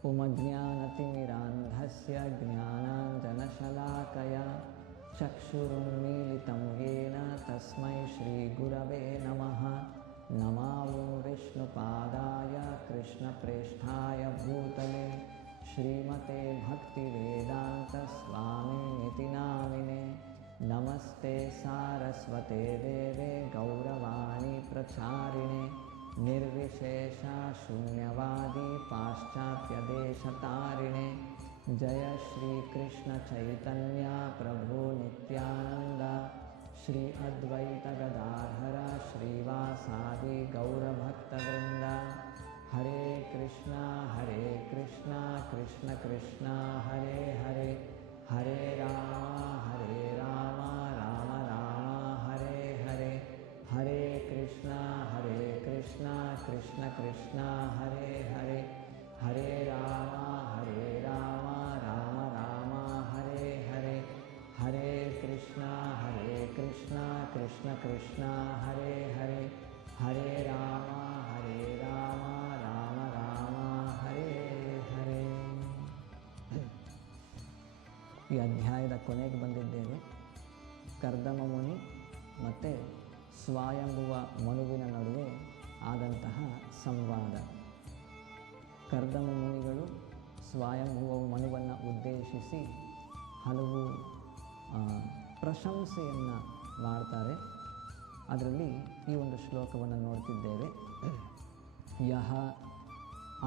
उमज्ञानतिमिरान्धस्य ज्ञानाञ्जनशलाकया चक्षुरुन्मीलितं येन तस्मै श्रीगुरवे नमः। नमामो विष्णुपादाय कृष्णप्रेष्ठाय भूतले श्रीमते भक्तिवेदान्तस्वामिनिति नामिने। नमस्ते सारस्वते देवे गौरवाणी प्रचारिणे निर्विशेषा शून्यवादी पाश्चात्यदेशतारिणे। जय श्री कृष्ण चैतन्य प्रभु नित्यानंद श्री अद्वैत गदाधर श्रीवासादि गौरभक्तवृंद। हरे कृष्णा कृष्ण कृष्णा हरे हरे, हरे राम राम राम हरे हरे। हरे कृष्णा कृष्ण कृष्णा हरे हरे, हरे राम राम राम हरे हरे। हरे कृष्णा कृष्ण कृष्णा हरे हरे, हरे राम राम राम हरे हरे। ಈ ಅಧ್ಯಾಯದ ಕೊನೆಗೆ ಬಂದಿದ್ದೇವೆ. ಕರ್ದಮ ಮುನಿ ಮತ್ತು ಸ್ವಯಂಭುವ ಮನುವಿನ ನಡುವೆ ಆದಂತಹ ಸಂವಾದ. ಕರ್ದಮ ಮುನಿಗಳು ಸ್ವಯಂಭುವ ಮನುವನ್ನು ಉದ್ದೇಶಿಸಿ ಹಲವು ಪ್ರಶಂಸೆಯನ್ನು ಮಾಡ್ತಾರೆ. ಅದರಲ್ಲಿ ಈ ಒಂದು ಶ್ಲೋಕವನ್ನು ನೋಡ್ತಿದ್ದೇವೆ. ಯಹ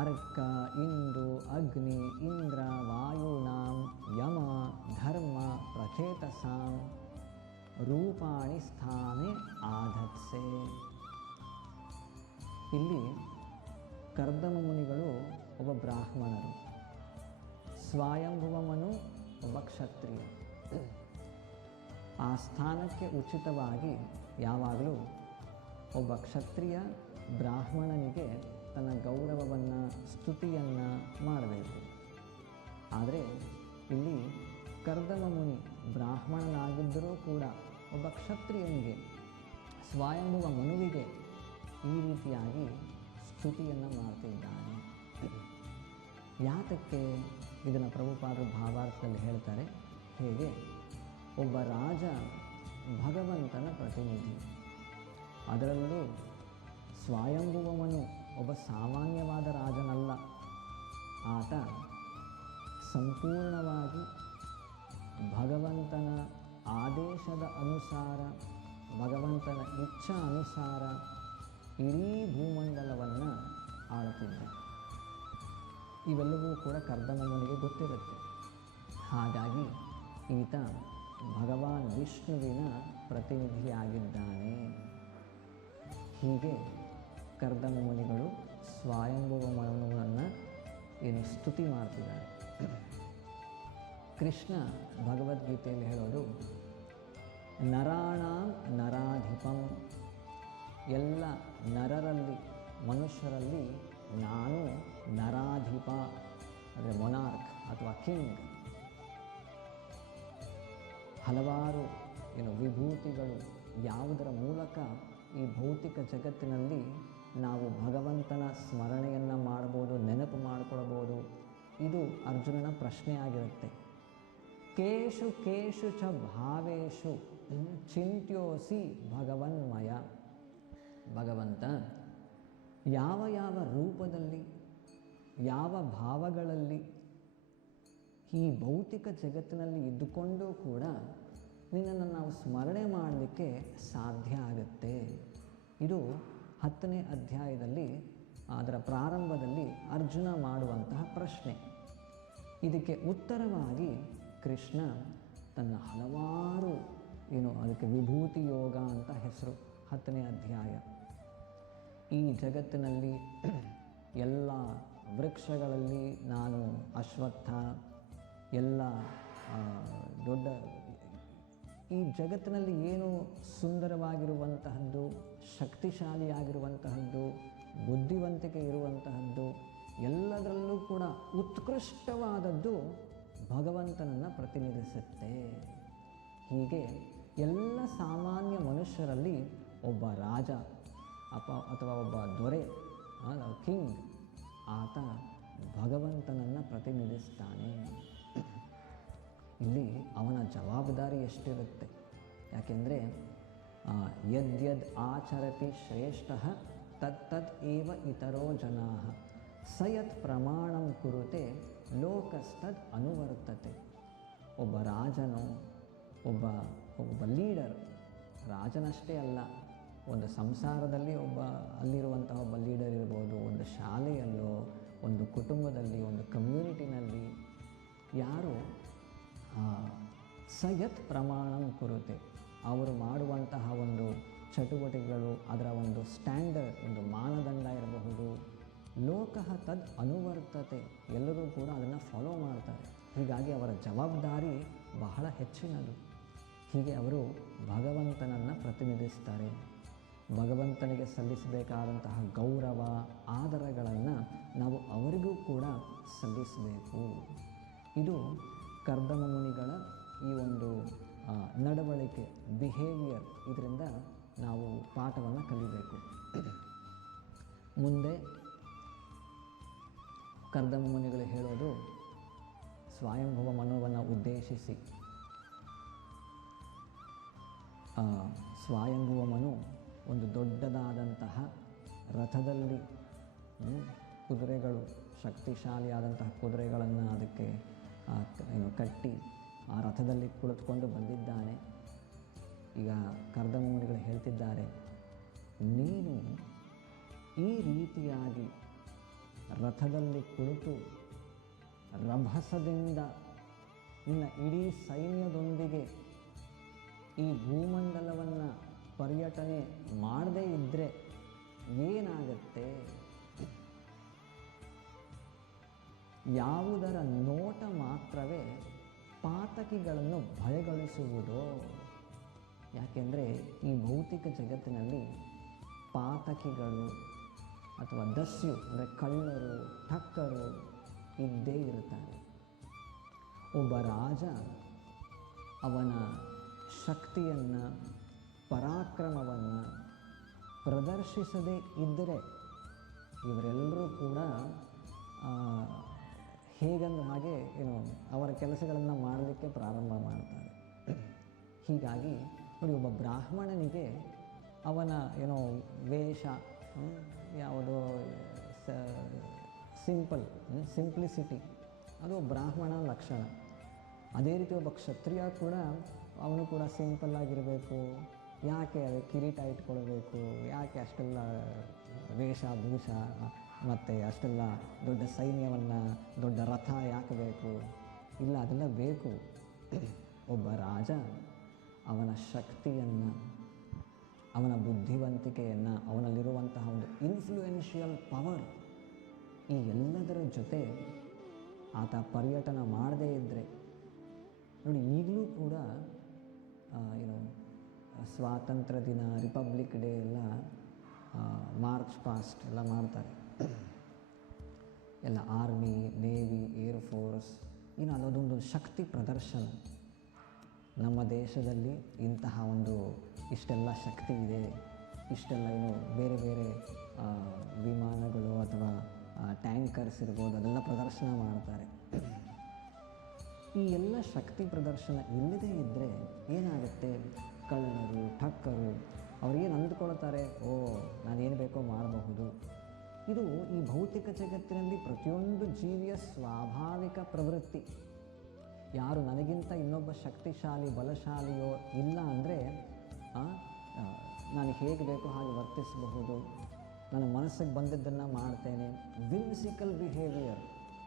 ಅರ್ಕ ಇಂದು ಅಗ್ನಿ ಇಂದ್ರ ವಾಯುನಾಂ ಯಮ ಧರ್ಮ ಪ್ರಚೇತಸಾಂ ರೂಪಾಣಿ ಸ್ಥಾನೆ ಆಧತ್ಸೆ. ಇಲ್ಲಿ ಕರ್ದಮ ಮುನಿಗಳು ಒಬ್ಬ ಬ್ರಾಹ್ಮಣರು, ಸ್ವಯಂಭುವ ಮನು ಒಬ್ಬ ಕ್ಷತ್ರಿಯ. ಆ ಸ್ಥಾನಕ್ಕೆ ಉಚಿತವಾಗಿ ಯಾವಾಗಲೂ ಒಬ್ಬ ಕ್ಷತ್ರಿಯ ಬ್ರಾಹ್ಮಣನಿಗೆ ತನ್ನ ಗೌರವವನ್ನು ಸ್ತುತಿಯನ್ನು ಮಾಡಬೇಕು. ಆದರೆ ಇಲ್ಲಿ ಕರ್ದಮ ಮುನಿ ಬ್ರಾಹ್ಮಣನಾಗಿದ್ದರೂ ಕೂಡ ಒಬ್ಬ ಕ್ಷತ್ರಿಯನಿಗೆ ಸ್ವಯಂಭುವ ಮನುವಿಗೆ ಈ ರೀತಿಯಾಗಿ ಸ್ತುತಿಯನ್ನು ಮಾಡ್ತಿದ್ದಾನೆ. ಯಾತಕ್ಕೆ ಇದನ್ನು ಪ್ರಭುಪಾದರು ಭಾವಾರ್ಥದಲ್ಲಿ ಹೇಳ್ತಾರೆ. ಹೇಗೆ ಒಬ್ಬ ರಾಜ ಭಗವಂತನ ಪ್ರತಿನಿಧಿ, ಅದರಲ್ಲೂ ಸ್ವಯಂಭುವಮನು ಒಬ್ಬ ಸಾಮಾನ್ಯವಾದ ರಾಜನಲ್ಲ. ಆತ ಸಂಪೂರ್ಣವಾಗಿ ಭಗವಂತನ ಆದೇಶದ ಅನುಸಾರ, ಭಗವಂತನ ಇಚ್ಛಾ ಅನುಸಾರ ಇಡೀ ಭೂಮಂಡಲವನ್ನು ಆಳುತ್ತಿದ್ದ. ಇವೆಲ್ಲವೂ ಕೂಡ ಕರ್ದಮ ಮುನಿಗೆ ಗೊತ್ತಿರುತ್ತೆ. ಹಾಗಾಗಿ ಈತ ಭಗವಾನ್ ವಿಷ್ಣುವಿನ ಪ್ರತಿನಿಧಿಯಾಗಿದ್ದಾನೆ. ಹೀಗೆ ಕರ್ದಮ ಮುನಿಗಳು ಸ್ವಯಂಭುವ ಮನುವನ್ನು ಏನು ಸ್ತುತಿ ಮಾಡ್ತಿದ್ದಾರೆ. ಕೃಷ್ಣ ಭಗವದ್ಗೀತೆಯಲ್ಲಿ ಹೇಳೋದು ನರಾಣಾಂ ನರಾಧಿಪಂ, ಎಲ್ಲ ನರರಲ್ಲಿ ಮನುಷ್ಯರಲ್ಲಿ ನಾನು ನರಾಧಿಪ, ಅಂದರೆ ಮೊನಾರ್ಕ್ ಅಥವಾ ಕಿಂಗ್. ಹಲವಾರು ವಿಭೂತಿಗಳು ಯಾವುದರ ಮೂಲಕ ಈ ಭೌತಿಕ ಜಗತ್ತಿನಲ್ಲಿ ನಾವು ಭಗವಂತನ ಸ್ಮರಣೆಯನ್ನು ಮಾಡ್ಬೋದು, ನೆನಪು ಮಾಡಿಕೊಳ್ಬೋದು. ಇದು ಅರ್ಜುನನ ಪ್ರಶ್ನೆ ಆಗಿರುತ್ತೆ. ಕೇಶು ಕೇಶು ಚ ಭಾವೇಶು ಚಿಂತ್ಯೋಸಿ ಭಗವನ್ಮಯ. ಭಗವಂತ ಯಾವ ಯಾವ ರೂಪದಲ್ಲಿ, ಯಾವ ಭಾವಗಳಲ್ಲಿ ಈ ಭೌತಿಕ ಜಗತ್ತಿನಲ್ಲಿ ಇದ್ದುಕೊಂಡೂ ಕೂಡ ನಿನ್ನನ್ನು ನಾವು ಸ್ಮರಣೆ ಮಾಡಲಿಕ್ಕೆ ಸಾಧ್ಯ ಆಗುತ್ತೆ. ಇದು 10ನೇ ಅಧ್ಯಾಯದಲ್ಲಿ ಅದರ ಪ್ರಾರಂಭದಲ್ಲಿ ಅರ್ಜುನ ಮಾಡುವಂತಹ ಪ್ರಶ್ನೆ. ಇದಕ್ಕೆ ಉತ್ತರವಾಗಿ ಕೃಷ್ಣ ತನ್ನ ಹಲವಾರು ಅದಕ್ಕೆ ವಿಭೂತಿ ಯೋಗ ಅಂತ ಹೆಸರು 10ನೇ ಅಧ್ಯಾಯ. ಈ ಜಗತ್ತಿನಲ್ಲಿ ಎಲ್ಲ ವೃಕ್ಷಗಳಲ್ಲಿ ನಾನು ಅಶ್ವತ್ಥ, ಎಲ್ಲ ದೊಡ್ಡ ಈ ಜಗತ್ತಿನಲ್ಲಿ ಏನು ಸುಂದರವಾಗಿರುವಂತಹದ್ದು, ಶಕ್ತಿಶಾಲಿಯಾಗಿರುವಂತಹದ್ದು, ಬುದ್ಧಿವಂತಿಕೆ ಇರುವಂತಹದ್ದು, ಎಲ್ಲದರಲ್ಲೂ ಕೂಡ ಉತ್ಕೃಷ್ಟವಾದದ್ದು ಭಗವಂತನನ್ನು ಪ್ರತಿನಿಧಿಸುತ್ತೆ. ಹೀಗೆ ಎಲ್ಲ ಸಾಮಾನ್ಯ ಮನುಷ್ಯರಲ್ಲಿ ಒಬ್ಬ ರಾಜ ಅಥವಾ ಒಬ್ಬ ದೊರೆ, ಕಿಂಗ್, ಆತ ಭಗವಂತನನ್ನು ಪ್ರತಿನಿಧಿಸ್ತಾನೆ. ಇಲ್ಲಿ ಅವನ ಜವಾಬ್ದಾರಿ ಎಷ್ಟಿರುತ್ತೆ. ಯಾಕೆಂದರೆ ಯದ್ಯದ್ ಆಚರತಿ ಶ್ರೇಷ್ಠ ತತ್ತದ್ ಏವ ಇತರೋ ಜನಾ ಸ ಯತ್ ಪ್ರಮಾಣಂ ಕುರುತೆ ಲೋಕಸ್ತದ್ ಅನುವರ್ತತೆ. ಒಬ್ಬ ರಾಜನು, ಒಬ್ಬ ಲೀಡರ್, ರಾಜನಷ್ಟೇ ಅಲ್ಲ, ಒಂದು ಸಂಸಾರದಲ್ಲಿ ಅಲ್ಲಿರುವಂತಹ ಒಬ್ಬ ಲೀಡರ್ ಇರ್ಬೋದು, ಒಂದು ಶಾಲೆಯಲ್ಲೋ, ಒಂದು ಕುಟುಂಬದಲ್ಲಿ, ಒಂದು ಕಮ್ಯುನಿಟಿನಲ್ಲಿ ಯಾರು ಸಯತ್ ಪ್ರಮಾಣಂ ಕುರುತೆ, ಅವರು ಮಾಡುವಂತಹ ಒಂದು ಚಟುವಟಿಕೆಗಳು, ಅದರ ಒಂದು ಸ್ಟ್ಯಾಂಡರ್ಡ್, ಒಂದು ಮಾನದಂಡ ಇರಬಹುದು, ಲೋಕಃ ತದ್ ಅನುವರ್ತತೆ, ಎಲ್ಲರೂ ಕೂಡ ಅದನ್ನು ಫಾಲೋ ಮಾಡ್ತಾರೆ. ಹೀಗಾಗಿ ಅವರ ಜವಾಬ್ದಾರಿ ಬಹಳ ಹೆಚ್ಚಿನದು. ಹೀಗೆ ಅವರು ಭಗವಂತನನ್ನು ಪ್ರತಿನಿಧಿಸ್ತಾರೆ. ಭಗವಂತನಿಗೆ ಸಲ್ಲಿಸಬೇಕಾದಂತಹ ಗೌರವ ಆದರಗಳನ್ನು ನಾವು ಅವರಿಗೂ ಕೂಡ ಸಲ್ಲಿಸಬೇಕು. ಇದು ಕರ್ದಮ ಮುನಿಗಳ ಈ ಒಂದು ನಡವಳಿಕೆ, ಬಿಹೇವಿಯರ್, ಇದರಿಂದ ನಾವು ಪಾಠವನ್ನು ಕಲಿಬೇಕು. ಮುಂದೆ ಕರ್ದಮ ಮುನಿಗಳು ಹೇಳೋದು ಸ್ವಯಂಭುವ ಮನುವನ್ನು ಉದ್ದೇಶಿಸಿ. ಸ್ವಯಂಭುವ ಮನು ಒಂದು ದೊಡ್ಡದಾದಂತಹ ರಥದಲ್ಲಿ ಕುದುರೆಗಳು, ಶಕ್ತಿಶಾಲಿಯಾದಂತಹ ಕುದುರೆಗಳನ್ನು ಅದಕ್ಕೆ ಕಟ್ಟಿ ಆ ರಥದಲ್ಲಿ ಕುಳಿತುಕೊಂಡು ಬಂದಿದ್ದಾನೆ. ಈಗ ಕರ್ದಮ ಮುನಿಗಳು ಹೇಳ್ತಿದ್ದಾರೆ, ನೀನು ಈ ರೀತಿಯಾಗಿ ರಥದಲ್ಲಿ ಕುಳಿತು ರಭಸದಿಂದ ನಿನ್ನ ಇಡೀ ಸೈನ್ಯದೊಂದಿಗೆ ಈ ಭೂಮಂಡಲವನ್ನು ಪರ್ಯಟನೆ ಮಾಡದೇ ಇದ್ದರೆ ಏನಾಗತ್ತೆ? ಯಾವುದರ ನೋಟ ಮಾತ್ರವೇ ಪಾತಕಿಗಳನ್ನು ಭಯಗೊಳಿಸುವುದೋ? ಯಾಕೆಂದರೆ ಈ ಭೌತಿಕ ಜಗತ್ತಿನಲ್ಲಿ ಪಾತಕಿಗಳು ಅಥವಾ ದಸ್ಯು ಅಂದರೆ ಕಳ್ಳರು, ಠಕ್ಕರು ಇದ್ದೇ ಇರುತ್ತಾರೆ. ಒಬ್ಬ ರಾಜ ಅವನ ಶಕ್ತಿಯನ್ನು, ಪರಾಕ್ರಮವನ್ನು ಪ್ರದರ್ಶಿಸದೇ ಇದ್ದರೆ ಇವರೆಲ್ಲರೂ ಕೂಡ ಹೇಗಂದ್ರೆ ಹಾಗೆ ಅವರ ಕೆಲಸಗಳನ್ನು ಮಾಡಲಿಕ್ಕೆ ಪ್ರಾರಂಭ ಮಾಡ್ತಾರೆ. ಹೀಗಾಗಿ ನೋಡಿ, ಒಬ್ಬ ಬ್ರಾಹ್ಮಣನಿಗೆ ಅವನ ವೇಷ ಯಾವುದೋ ಸಿಂಪ್ಲಿಸಿಟಿ, ಅದು ಬ್ರಾಹ್ಮಣ ಲಕ್ಷಣ. ಅದೇ ರೀತಿ ಒಬ್ಬ ಕ್ಷತ್ರಿಯ ಕೂಡ ಅವನು ಕೂಡ ಸಿಂಪಲ್ಲಾಗಿರಬೇಕು. ಯಾಕೆ ಅದು ಕಿರೀಟ ಇಟ್ಕೊಳ್ಬೇಕು? ಯಾಕೆ ಅಷ್ಟೆಲ್ಲ ವೇಷಭೂಷ ಮತ್ತು ಅಷ್ಟೆಲ್ಲ ದೊಡ್ಡ ಸೈನ್ಯವನ್ನು, ದೊಡ್ಡ ರಥ ಯಾಕೆ ಬೇಕು? ಇಲ್ಲ, ಅದೆಲ್ಲ ಬೇಕು. ಒಬ್ಬ ರಾಜ ಅವನ ಶಕ್ತಿಯನ್ನು, ಅವನ ಬುದ್ಧಿವಂತಿಕೆಯನ್ನು, ಅವನಲ್ಲಿರುವಂತಹ ಒಂದು ಇನ್ಫ್ಲೂಯೆನ್ಷಿಯಲ್ ಪವರ್, ಈ ಎಲ್ಲದರ ಜೊತೆ ಆತ ಪರ್ಯಟನ ಮಾಡದೇ ಇದ್ದರೆ ನೋಡಿ, ಈಗಲೂ ಕೂಡ ಸ್ವಾತಂತ್ರ್ಯ ದಿನ, ರಿಪಬ್ಲಿಕ್ ಡೇ ಎಲ್ಲ ಮಾರ್ಚ್ ಪಾಸ್ಟ್ ಎಲ್ಲ ಮಾಡ್ತಾರೆ. ಎಲ್ಲ ಆರ್ಮಿ, ನೇವಿ, ಏರ್ಫೋರ್ಸ್, ಅದೊಂದು ಶಕ್ತಿ ಪ್ರದರ್ಶನ. ನಮ್ಮ ದೇಶದಲ್ಲಿ ಇಂತಹ ಒಂದು ಇಷ್ಟೆಲ್ಲ ಶಕ್ತಿ ಇದೆ, ಇಷ್ಟೆಲ್ಲ ಬೇರೆ ಬೇರೆ ವಿಮಾನಗಳು ಅಥವಾ ಟ್ಯಾಂಕರ್ಸ್ ಇರ್ಬೋದು, ಅದೆಲ್ಲ ಪ್ರದರ್ಶನ ಮಾಡ್ತಾರೆ. ಈ ಎಲ್ಲ ಶಕ್ತಿ ಪ್ರದರ್ಶನ ಇಲ್ಲದೇ ಇದ್ದರೆ ಏನಾಗುತ್ತೆ? ಕಳ್ಳರು, ಠಕ್ಕರು ಅವ್ರೇನು ಅಂದುಕೊಳ್ತಾರೆ, ನಾನೇನು ಬೇಕೋ ಮಾಡಬಹುದು. ಇದು ಈ ಭೌತಿಕ ಜಗತ್ತಿನಲ್ಲಿ ಪ್ರತಿಯೊಂದು ಜೀವಿಯ ಸ್ವಾಭಾವಿಕ ಪ್ರವೃತ್ತಿ. ಯಾರು ನನಗಿಂತ ಇನ್ನೊಬ್ಬ ಶಕ್ತಿಶಾಲಿ, ಬಲಶಾಲಿಯೋ ಇಲ್ಲ ಅಂದರೆ ನಾನು ಹೇಗೆ ಬೇಕೋ ಹಾಗೆ ವರ್ತಿಸಬಹುದು, ನನ್ನ ಮನಸ್ಸಿಗೆ ಬಂದಿದ್ದನ್ನು ಮಾಡ್ತೇನೆ. ವಿಮ್ಸಿಕಲ್ ಬಿಹೇವಿಯರ್,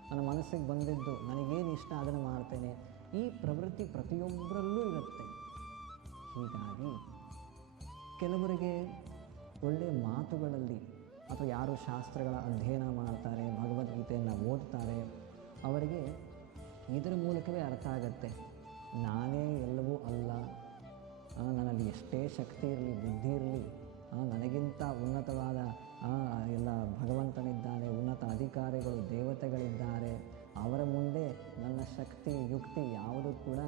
ನನ್ನ ಮನಸ್ಸಿಗೆ ಬಂದಿದ್ದು, ನನಗೇನು ಇಷ್ಟ ಅದನ್ನು ಮಾಡ್ತೇನೆ. ಈ ಪ್ರವೃತ್ತಿ ಪ್ರತಿಯೊಬ್ಬರಲ್ಲೂ ಇರುತ್ತೆ. ಹೀಗಾಗಿ ಕೆಲವರಿಗೆ ಒಳ್ಳೆಯ ಮಾತುಗಳಲ್ಲಿ ಅಥವಾ ಯಾರು ಶಾಸ್ತ್ರಗಳ ಅಧ್ಯಯನ ಮಾಡ್ತಾರೆ, ಭಗವದ್ಗೀತೆಯನ್ನು ಓದ್ತಾರೆ, ಅವರಿಗೆ ಇದರ ಮೂಲಕವೇ ಅರ್ಥ ಆಗುತ್ತೆ, ನಾನೇ ಎಲ್ಲವೂ ಅಲ್ಲ, ನನ್ನಲ್ಲಿ ಎಷ್ಟೇ ಶಕ್ತಿ ಇರಲಿ, ಬುದ್ಧಿ ಇರಲಿ, ನನಗಿಂತ ಉನ್ನತವಾದ ಎಲ್ಲ ಭಗವಂತನಿದ್ದಾನೆ, ಉನ್ನತ ಅಧಿಕಾರಿಗಳು, ದೇವತೆಗಳಿದ್ದಾರೆ, ಅವರ ಮುಂದೆ ನನ್ನ ಶಕ್ತಿ, ಯುಕ್ತಿ ಯಾವುದೂ ಕೂಡ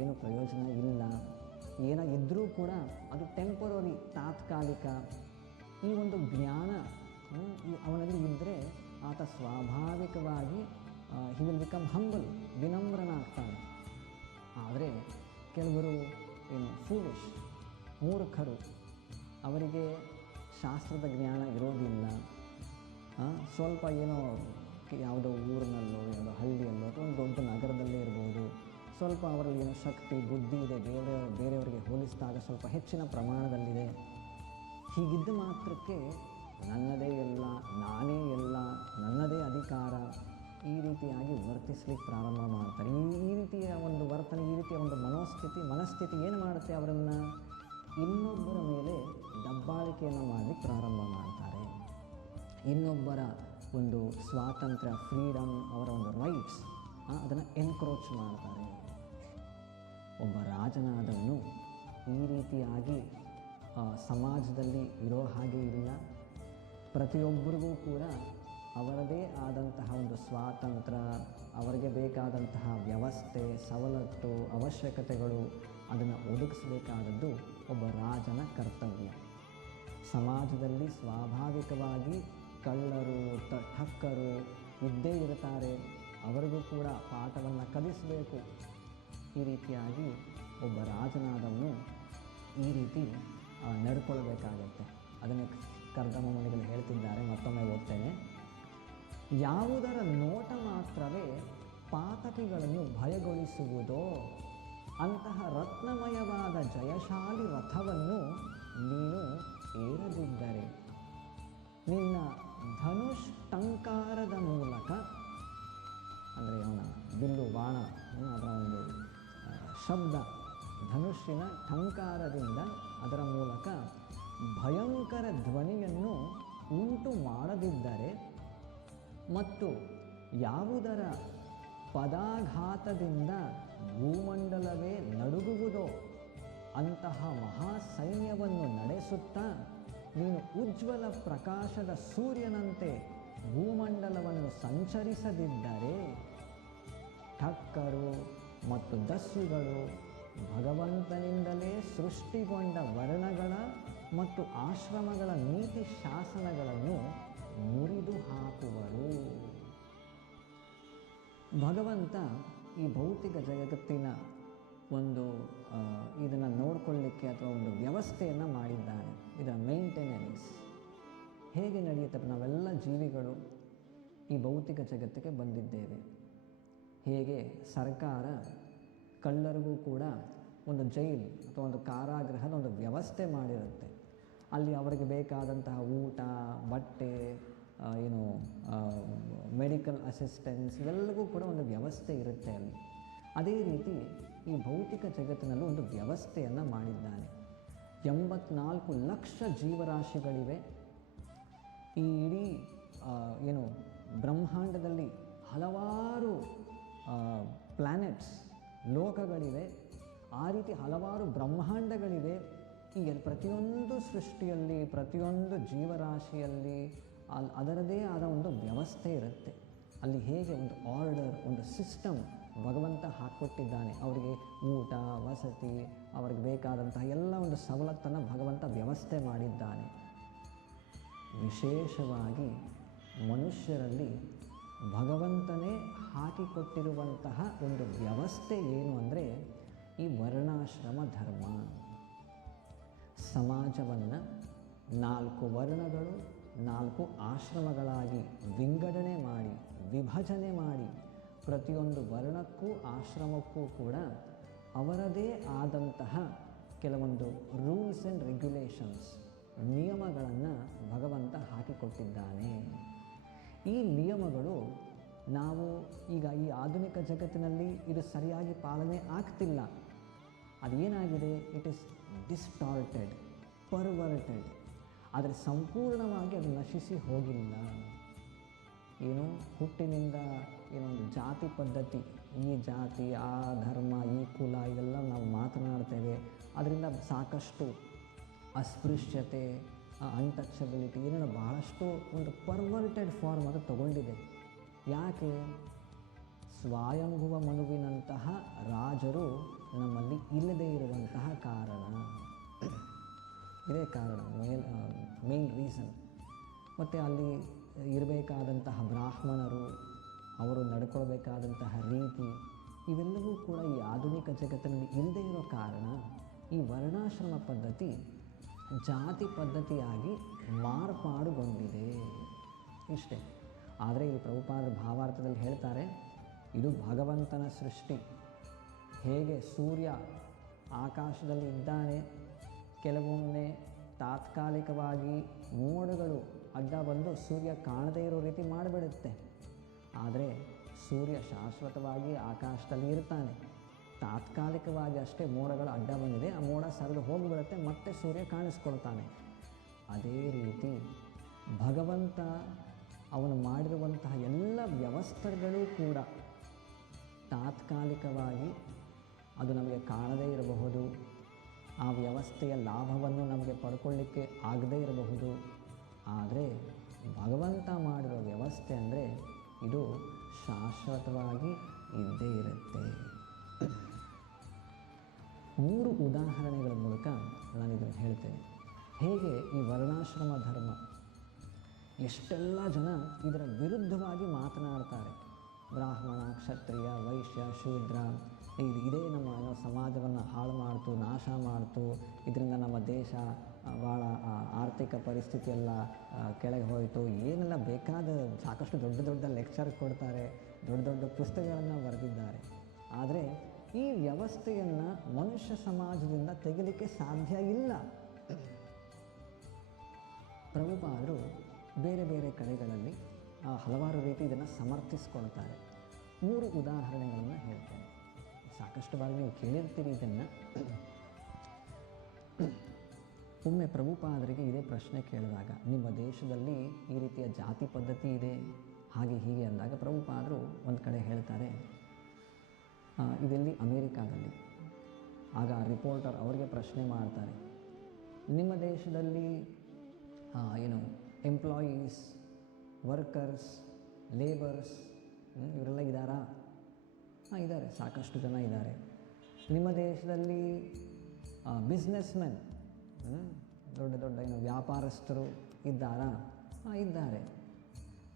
ಏನು ಪ್ರಯೋಜನ ಇಲ್ಲ. ಏನೋ ಇದ್ದರೂ ಕೂಡ ಅದು ಟೆಂಪರರಿ, ತಾತ್ಕಾಲಿಕ. ಈ ಒಂದು ಜ್ಞಾನ ಅವನಲ್ಲಿ ಇದ್ದರೆ ಆತ ಸ್ವಾಭಾವಿಕವಾಗಿ ಹಿ ವಿಲ್ ಬಿಕಮ್ ಹಂಬಲ್, ವಿನಮ್ರನಾಗ್ತಾನೆ. ಆದರೆ ಕೆಲವರು ಫೂಲಿಶ್, ಮೂರ್ಖರು, ಅವರಿಗೆ ಶಾಸ್ತ್ರದ ಜ್ಞಾನ ಇರೋದಿಲ್ಲ. ಸ್ವಲ್ಪ ಯಾವುದೋ ಊರಿನಲ್ಲೋ ಯಾವುದೋ ಹಳ್ಳಿಯಲ್ಲೋ ಅಥವಾ ಒಂದು ದೊಡ್ಡ ನಗರದಲ್ಲೇ ಇರ್ಬೋದು, ಸ್ವಲ್ಪ ಅವರಲ್ಲಿ ಶಕ್ತಿ ಬುದ್ಧಿ ಇದೆ, ಬೇರೆಯವರಿಗೆ ಹೋಲಿಸಿದಾಗ ಸ್ವಲ್ಪ ಹೆಚ್ಚಿನ ಪ್ರಮಾಣದಲ್ಲಿದೆ. ಹೀಗಿದ್ದ ಮಾತ್ರಕ್ಕೆ ನನ್ನದೇ ಎಲ್ಲ, ನಾನೇ ಎಲ್ಲ, ನನ್ನದೇ ಅಧಿಕಾರ, ಈ ರೀತಿಯಾಗಿ ವರ್ತಿಸ್ಲಿಕ್ಕೆ ಪ್ರಾರಂಭ ಮಾಡ್ತಾರೆ. ಈ ರೀತಿಯ ಒಂದು ವರ್ತನೆ, ಈ ರೀತಿಯ ಒಂದು ಮನಸ್ಥಿತಿ ಏನು ಮಾಡುತ್ತೆ, ಅವರನ್ನು ಇನ್ನೊಬ್ಬರ ಮೇಲೆ ದಬ್ಬಾಳಿಕೆಯನ್ನು ಮಾಡಲಿಕ್ಕೆ ಪ್ರಾರಂಭ ಮಾಡ್ತಾರೆ. ಇನ್ನೊಬ್ಬರ ಒಂದು ಸ್ವಾತಂತ್ರ್ಯ, ಫ್ರೀಡಮ್, ಅವರ ಒಂದು ರೈಟ್ಸ್ ಅದನ್ನು ಎನ್ಕ್ರೋಚ್ ಮಾಡ್ತಾರೆ. ಒಬ್ಬ ರಾಜನಾದವನು ಈ ರೀತಿಯಾಗಿ ಸಮಾಜದಲ್ಲಿ ಇರೋ ಹಾಗೆ ಇಲ್ಲ. ಪ್ರತಿಯೊಬ್ಬರಿಗೂ ಕೂಡ ಅವರದೇ ಆದಂತಹ ಒಂದು ಸ್ವಾತಂತ್ರ್ಯ, ಅವರಿಗೆ ಬೇಕಾದಂತಹ ವ್ಯವಸ್ಥೆ, ಸವಲತ್ತು, ಅವಶ್ಯಕತೆಗಳು ಅದನ್ನು ಒದಗಿಸಬೇಕಾದದ್ದು ಒಬ್ಬ ರಾಜನ ಕರ್ತವ್ಯ. ಸಮಾಜದಲ್ಲಿ ಸ್ವಾಭಾವಿಕವಾಗಿ ಕಳ್ಳರು, ಠಕ್ಕರು ಇದ್ದೇ ಇರ್ತಾರೆ. ಅವರಿಗೂ ಕೂಡ ಪಾಠವನ್ನು ಕಲಿಸಬೇಕು. ಈ ರೀತಿಯಾಗಿ ಒಬ್ಬ ರಾಜನಾದವನು ಈ ರೀತಿ ನಡ್ಕೊಳ್ಬೇಕಾಗತ್ತೆ. ಅದನ್ನೇ ಕರ್ದಮ ಮುನಿಗಳು ಹೇಳ್ತಿದ್ದಾರೆ. ಮತ್ತೊಮ್ಮೆ ಓದ್ತೇನೆ. ಯಾವುದರ ನೋಟ ಮಾತ್ರವೇ ಪಾತಕಿಗಳನ್ನು ಭಯಗೊಳಿಸುವುದೋ ಅಂತಹ ರತ್ನಮಯವಾದ ಜಯಶಾಲಿ ರಥವನ್ನು ನೀನು ಏರದಿದ್ದರೆ ನಿನ್ನ ಧನುಷ್ ಟಂಕಾರದ ಮೂಲಕ, ಅಂದರೆ ಅವನ ಬಿಲ್ಲು ಬಾಣ, ಅದರ ಒಂದು ಶಬ್ದ, ಧನುಷ್ಸಿನ ಟಂಕಾರದಿಂದ ಅದರ ಮೂಲಕ ಭಯಂಕರ ಧ್ವನಿಯನ್ನು ಉಂಟು ಮಾಡದಿದ್ದರೆ ಮತ್ತು ಯಾವುದರ ಪದಾಘಾತದಿಂದ ಭೂಮಂಡಲವೇ ನಡುಗುವುದೋ ಅಂತಹ ಮಹಾಸೈನ್ಯವನ್ನು ನಡೆಸುತ್ತಾ ನೀನು ಉಜ್ವಲ ಪ್ರಕಾಶದ ಸೂರ್ಯನಂತೆ ಭೂಮಂಡಲವನ್ನು ಸಂಚರಿಸದಿದ್ದರೆ ಠಕ್ಕರು ಮತ್ತು ದಸ್ಯುಗಳು ಭಗವಂತನಿಂದಲೇ ಸೃಷ್ಟಿಗೊಂಡ ವರ್ಣಗಳ ಮತ್ತು ಆಶ್ರಮಗಳ ನೀತಿ ಶಾಸನಗಳನ್ನು ಮುರಿದು ಹಾಕುವರು. ಭಗವಂತ ಈ ಭೌತಿಕ ಜಗತ್ತಿನ ಒಂದು ಇದನ್ನು ನೋಡಿಕೊಳ್ಳಿಕ್ಕೆ ಅಥವಾ ಒಂದು ವ್ಯವಸ್ಥೆಯನ್ನು ಮಾಡಿದ್ದಾನೆ. ಇದರ ಮೇಂಟೆನೆನ್ಸ್ ಹೇಗೆ ನಡೆಯುತ್ತೆ? ನಾವೆಲ್ಲ ಜೀವಿಗಳು ಈ ಭೌತಿಕ ಜಗತ್ತಿಗೆ ಬಂದಿದ್ದೇವೆ. ಹೇಗೆ ಸರ್ಕಾರ ಕಳ್ಳರಿಗೂ ಕೂಡ ಒಂದು ಜೈಲು ಅಥವಾ ಒಂದು ಕಾರಾಗೃಹದ ಒಂದು ವ್ಯವಸ್ಥೆ ಮಾಡಿರುತ್ತೆ. ಅಲ್ಲಿ ಅವರಿಗೆ ಬೇಕಾದಂತಹ ಊಟ, ಬಟ್ಟೆ, ಮೆಡಿಕಲ್ ಅಸಿಸ್ಟೆನ್ಸ್ ಇವೆಲ್ಲವೂ ಕೂಡ ಒಂದು ವ್ಯವಸ್ಥೆ ಇರುತ್ತೆ ಅಲ್ಲಿ. ಅದೇ ರೀತಿ ಈ ಭೌತಿಕ ಜಗತ್ತಿನಲ್ಲೂ ಒಂದು ವ್ಯವಸ್ಥೆಯನ್ನು ಮಾಡಿದ್ದಾನೆ. 84 ಲಕ್ಷ ಜೀವರಾಶಿಗಳಿವೆ. ಈ ಇಡೀ ಬ್ರಹ್ಮಾಂಡದಲ್ಲಿ ಹಲವಾರು ಪ್ಲ್ಯಾನೆಟ್ಸ್, ಲೋಕಗಳಿವೆ. ಆ ರೀತಿ ಹಲವಾರು ಬ್ರಹ್ಮಾಂಡಗಳಿವೆ. ಈ ಪ್ರತಿಯೊಂದು ಸೃಷ್ಟಿಯಲ್ಲಿ, ಪ್ರತಿಯೊಂದು ಜೀವರಾಶಿಯಲ್ಲಿ ಅದರದೇ ಆದ ಒಂದು ವ್ಯವಸ್ಥೆ ಇರುತ್ತೆ. ಅಲ್ಲಿ ಹೇಗೆ ಒಂದು ಆರ್ಡರ್, ಒಂದು ಸಿಸ್ಟಮ್ ಭಗವಂತ ಹಾಕ್ಕೊಟ್ಟಿದ್ದಾನೆ. ಅವರಿಗೆ ಊಟ, ವಸತಿ, ಅವ್ರಿಗೆ ಬೇಕಾದಂತಹ ಎಲ್ಲ ಒಂದು ಸವಲತ್ತನ್ನು ಭಗವಂತ ವ್ಯವಸ್ಥೆ ಮಾಡಿದ್ದಾನೆ. ವಿಶೇಷವಾಗಿ ಮನುಷ್ಯರಲ್ಲಿ ಭಗವಂತನೇ ಹಾಕಿಕೊಟ್ಟಿರುವಂತಹ ಒಂದು ವ್ಯವಸ್ಥೆ ಏನು ಅಂದರೆ ಈ ವರ್ಣಾಶ್ರಮ ಧರ್ಮ. ಸಮಾಜವನ್ನು 4 ವರ್ಣಗಳು, 4 ಆಶ್ರಮಗಳಾಗಿ ವಿಂಗಡಣೆ ಮಾಡಿ, ವಿಭಜನೆ ಮಾಡಿ, ಪ್ರತಿಯೊಂದು ವರ್ಣಕ್ಕೂ ಆಶ್ರಮಕ್ಕೂ ಕೂಡ ಅವರದೇ ಆದಂತಹ ಕೆಲವೊಂದು ರೂಲ್ಸ್ ಆ್ಯಂಡ್ ರೆಗ್ಯುಲೇಷನ್ಸ್, ನಿಯಮಗಳನ್ನು ಭಗವಂತ ಹಾಕಿಕೊಟ್ಟಿದ್ದಾನೆ. ಈ ನಿಯಮಗಳು ನಾವು ಈಗ ಈ ಆಧುನಿಕ ಜಗತ್ತಿನಲ್ಲಿ ಇದು ಸರಿಯಾಗಿ ಪಾಲನೆ ಆಗ್ತಿಲ್ಲ. ಅದೇನಾಗಿದೆ? It is distorted, perverted. ಆದರೆ ಸಂಪೂರ್ಣವಾಗಿ ಅದು ನಶಿಸಿ ಹೋಗಿಲ್ಲ. ಹುಟ್ಟಿನಿಂದ ಒಂದು ಜಾತಿ ಪದ್ಧತಿ, ಈ ಜಾತಿ, ಆ ಧರ್ಮ, ಈ ಕುಲ ಇವೆಲ್ಲ ನಾವು ಮಾತನಾಡ್ತೇವೆ. ಅದರಿಂದ ಸಾಕಷ್ಟು ಅಸ್ಪೃಶ್ಯತೆ, ಅನ್ಟಚಬಿಲಿಟಿ ಬಹಳಷ್ಟು ಒಂದು ಪರ್ವರ್ಟೆಡ್ ಫಾರ್ಮ್ ಅದು ತಗೊಂಡಿದೆ. ಯಾಕೆ? ಸ್ವಯಂಭುವ ಮನುವಿನಂತಹ ರಾಜರು ನಮ್ಮಲ್ಲಿ ಇಲ್ಲದೇ ಇರುವಂತಹ ಕಾರಣ. ಇದೇ ಕಾರಣ, ಮೇನ್ ರೀಸನ್. ಮತ್ತು ಅಲ್ಲಿ ಇರಬೇಕಾದಂತಹ ಬ್ರಾಹ್ಮಣರು, ಅವರು ನಡ್ಕೊಳ್ಬೇಕಾದಂತಹ ರೀತಿ, ಇವೆಲ್ಲವೂ ಕೂಡ ಈ ಆಧುನಿಕ ಜಗತ್ತಿನಲ್ಲಿ ಇಲ್ಲದೇ ಇರೋ ಕಾರಣ ಈ ವರ್ಣಾಶ್ರಮ ಪದ್ಧತಿ ಜಾತಿ ಪದ್ಧತಿಯಾಗಿ ಮಾರ್ಪಾಡುಗೊಂಡಿದೆ ಇಷ್ಟೇ. ಆದರೆ ಈ ಪ್ರಭುಪಾದರ ಭಾವಾರ್ಥದಲ್ಲಿ ಹೇಳ್ತಾರೆ, ಇದು ಭಗವಂತನ ಸೃಷ್ಟಿ. ಹೇಗೆ ಸೂರ್ಯ ಆಕಾಶದಲ್ಲಿ ಇದ್ದಾನೆ, ಕೆಲವೊಮ್ಮೆ ತಾತ್ಕಾಲಿಕವಾಗಿ ಮೋಡಗಳು ಅಡ್ಡ ಬಂದು ಸೂರ್ಯ ಕಾಣದೇ ಇರೋ ರೀತಿ ಮಾಡಿಬಿಡುತ್ತೆ. ಆದರೆ ಸೂರ್ಯ ಶಾಶ್ವತವಾಗಿ ಆಕಾಶದಲ್ಲಿ ಇರ್ತಾನೆ. ತಾತ್ಕಾಲಿಕವಾಗಿ ಅಷ್ಟೇ ಮೋಡಗಳು ಅಡ್ಡ ಬಂದಿದೆ, ಆ ಮೋಡ ಸರಿದು ಹೋಗಿಬಿಡುತ್ತೆ, ಮತ್ತೆ ಸೂರ್ಯ ಕಾಣಿಸ್ಕೊಳ್ತಾನೆ. ಅದೇ ರೀತಿ ಭಗವಂತ ಅವನು ಮಾಡಿರುವಂತಹ ಎಲ್ಲ ವ್ಯವಸ್ಥೆಗಳು ಕೂಡ ತಾತ್ಕಾಲಿಕವಾಗಿ ಅದು ನಮಗೆ ಕಾಣದೇ ಇರಬಹುದು, ಆ ವ್ಯವಸ್ಥೆಯ ಲಾಭವನ್ನು ನಮಗೆ ಪಡ್ಕೊಳ್ಳಿಕ್ಕೆ ಆಗದೇ ಇರಬಹುದು. ಆದರೆ ಭಗವಂತ ಮಾಡಿರೋ ವ್ಯವಸ್ಥೆ ಅಂದರೆ ಇದು ಶಾಶ್ವತವಾಗಿ ಇದ್ದೇ ಇರುತ್ತೆ. 3 ಉದಾಹರಣೆಗಳ ಮೂಲಕ ನಾನು ಇದನ್ನು ಹೇಳ್ತೇನೆ. ಹೇಗೆ ಈ ವರ್ಣಾಶ್ರಮ ಧರ್ಮ ಎಷ್ಟೆಲ್ಲ ಜನ ಇದರ ವಿರುದ್ಧವಾಗಿ ಮಾತನಾಡ್ತಾರೆ. ಬ್ರಾಹ್ಮಣ, ಕ್ಷತ್ರಿಯ, ವೈಶ್ಯ, ಶೂದ್ರ, ಇದೇ ನಮ್ಮ ಸಮಾಜವನ್ನು ಹಾಳು ಮಾಡ್ತು, ನಾಶ ಮಾಡ್ತು, ಇದರಿಂದ ನಮ್ಮ ದೇಶ ಭಾಳ ಆರ್ಥಿಕ ಪರಿಸ್ಥಿತಿ ಎಲ್ಲ ಕೆಳಗೆ ಹೋಯಿತು, ಏನೆಲ್ಲ ಬೇಕಾದ ಸಾಕಷ್ಟು ದೊಡ್ಡ ದೊಡ್ಡ ಲೆಕ್ಚರ್ ಕೊಡ್ತಾರೆ, ದೊಡ್ಡ ದೊಡ್ಡ ಪುಸ್ತಕಗಳನ್ನು ಬರೆದಿದ್ದಾರೆ. ಆದರೆ ಈ ವ್ಯವಸ್ಥೆಯನ್ನು ಮನುಷ್ಯ ಸಮಾಜದಿಂದ ತೆಗಿಲಿಕ್ಕೆ ಸಾಧ್ಯ ಇಲ್ಲ. ಪ್ರಭುಪಾದರು ಬೇರೆ ಬೇರೆ ಕಡೆಗಳಲ್ಲಿ ಹಲವಾರು ರೀತಿ ಇದನ್ನು ಸಮರ್ಥಿಸ್ಕೊಳ್ತಾರೆ. 3 ಉದಾಹರಣೆಗಳನ್ನು ಹೇಳ್ತೇನೆ. ಸಾಕಷ್ಟು ಬಾರಿ ನೀವು ಕೇಳಿರ್ತೀರಿ ಇದನ್ನು. ಒಮ್ಮೆ ಪ್ರಭುಪಾದರಿಗೆ ಇದೇ ಪ್ರಶ್ನೆ ಕೇಳಿದಾಗ, ನಿಮ್ಮ ದೇಶದಲ್ಲಿ ಈ ರೀತಿಯ ಜಾತಿ ಪದ್ಧತಿ ಇದೆ, ಹಾಗೆ ಹೀಗೆ ಅಂದಾಗ ಪ್ರಭುಪಾದರು ಒಂದು ಕಡೆ ಹೇಳ್ತಾರೆ, ಇದೆಲ್ಲಿ ಅಮೇರಿಕಾದಲ್ಲಿ. ಆಗ ರಿಪೋರ್ಟರ್ ಅವರಿಗೆ ಪ್ರಶ್ನೆ ಮಾಡ್ತಾರೆ, ನಿಮ್ಮ ದೇಶದಲ್ಲಿ ಎಂಪ್ಲಾಯೀಸ್, ವರ್ಕರ್ಸ್, ಲೇಬರ್ಸ್ ಇವರೆಲ್ಲ ಇದ್ದಾರಾ? ಇದ್ದಾರೆ, ಸಾಕಷ್ಟು ಜನ ಇದ್ದಾರೆ. ನಿಮ್ಮ ದೇಶದಲ್ಲಿ ಬಿಸ್ನೆಸ್ಮೆನ್, ದೊಡ್ಡ ದೊಡ್ಡ ವ್ಯಾಪಾರಸ್ಥರು ಇದ್ದಾರಾ? ಇದ್ದಾರೆ.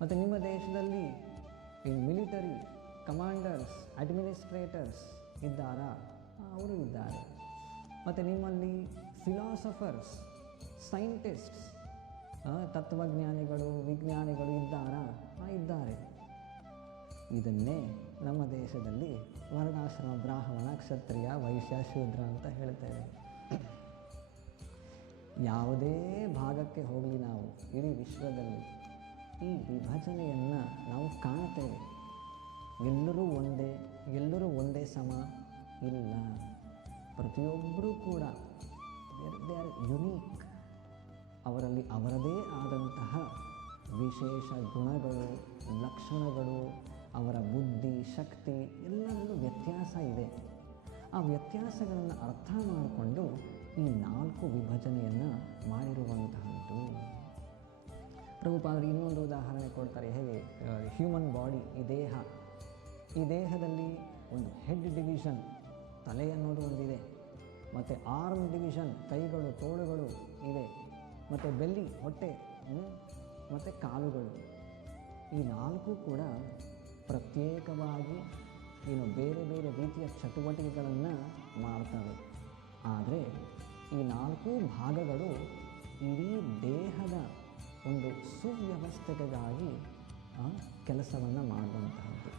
ಮತ್ತು ನಿಮ್ಮ ದೇಶದಲ್ಲಿ ಮಿಲಿಟರಿ ಕಮಾಂಡರ್ಸ್, ಅಡ್ಮಿನಿಸ್ಟ್ರೇಟರ್ಸ್ ಇದ್ದಾರಾ? ಅವರು ಇದ್ದಾರೆ. ಮತ್ತು ನಿಮ್ಮಲ್ಲಿ ಫಿಲಾಸಫರ್ಸ್, ಸೈಂಟಿಸ್ಟ್ಸ್, ತತ್ವಜ್ಞಾನಿಗಳು, ವಿಜ್ಞಾನಿಗಳು ಇದ್ದಾರಾ? ಇದ್ದಾರೆ. ಇದನ್ನೇ ನಮ್ಮ ದೇಶದಲ್ಲಿ ವರ್ಣಾಶ್ರಮ, ಬ್ರಾಹ್ಮಣ, ಕ್ಷತ್ರಿಯ, ವೈಶ್ಯ, ಶೂದ್ರ ಅಂತ ಹೇಳ್ತೇವೆ. ಯಾವುದೇ ಭಾಗಕ್ಕೆ ಹೋಗಲಿ ನಾವು ಇಡೀ ವಿಶ್ವದಲ್ಲಿ ಈ ವಿಭಜನೆಯನ್ನು ನಾವು ಕಾಣ್ತೇವೆ. ಎಲ್ಲರೂ ಒಂದೇ, ಎಲ್ಲರೂ ಒಂದೇ ಸಮ ಇಲ್ಲ. ಪ್ರತಿಯೊಬ್ಬರೂ ಕೂಡ ದೇ ಆರ್ ಯುನೀಕ್. ಅವರಲ್ಲಿ ಅವರದೇ ಆದಂತಹ ವಿಶೇಷ ಗುಣಗಳು, ಲಕ್ಷಣಗಳು, ಅವರ ಬುದ್ಧಿ, ಶಕ್ತಿ ಎಲ್ಲರಲ್ಲೂ ವ್ಯತ್ಯಾಸ ಇದೆ. ಆ ವ್ಯತ್ಯಾಸಗಳನ್ನು ಅರ್ಥ ಮಾಡಿಕೊಂಡು ಈ 4 ವಿಭಜನೆಯನ್ನು ಮಾಡಿರುವಂತಹದ್ದು. ಪ್ರಭುಪಾದರು ಇನ್ನೊಂದು ಉದಾಹರಣೆ ಕೊಡ್ತಾರೆ. ಹೇಗೆ ಹ್ಯೂಮನ್ ಬಾಡಿ, ಈ ದೇಹದಲ್ಲಿ ಒಂದು ಹೆಡ್ ಡಿವಿಷನ್, ತಲೆ ಅನ್ನೋದು ಒಂದಿದೆ, ಮತ್ತು ಆರ್ಮ್ ಡಿವಿಷನ್, ಕೈಗಳು, ತೋಳುಗಳು ಇವೆ, ಮತ್ತು ಬೆಲ್ಲಿ, ಹೊಟ್ಟೆ, ಮತ್ತು ಕಾಲುಗಳು. ಈ 4 ಕೂಡ ಪ್ರತ್ಯೇಕವಾಗಿ ಬೇರೆ ಬೇರೆ ರೀತಿಯ ಚಟುವಟಿಕೆಗಳನ್ನು ಮಾಡ್ತವೆ. ಆದರೆ ಈ 4 ಭಾಗಗಳು ಇಡೀ ದೇಹದ ಒಂದು ಸುವ್ಯವಸ್ಥೆಗಾಗಿ ಕೆಲಸವನ್ನು ಮಾಡುವಂತಹದ್ದು.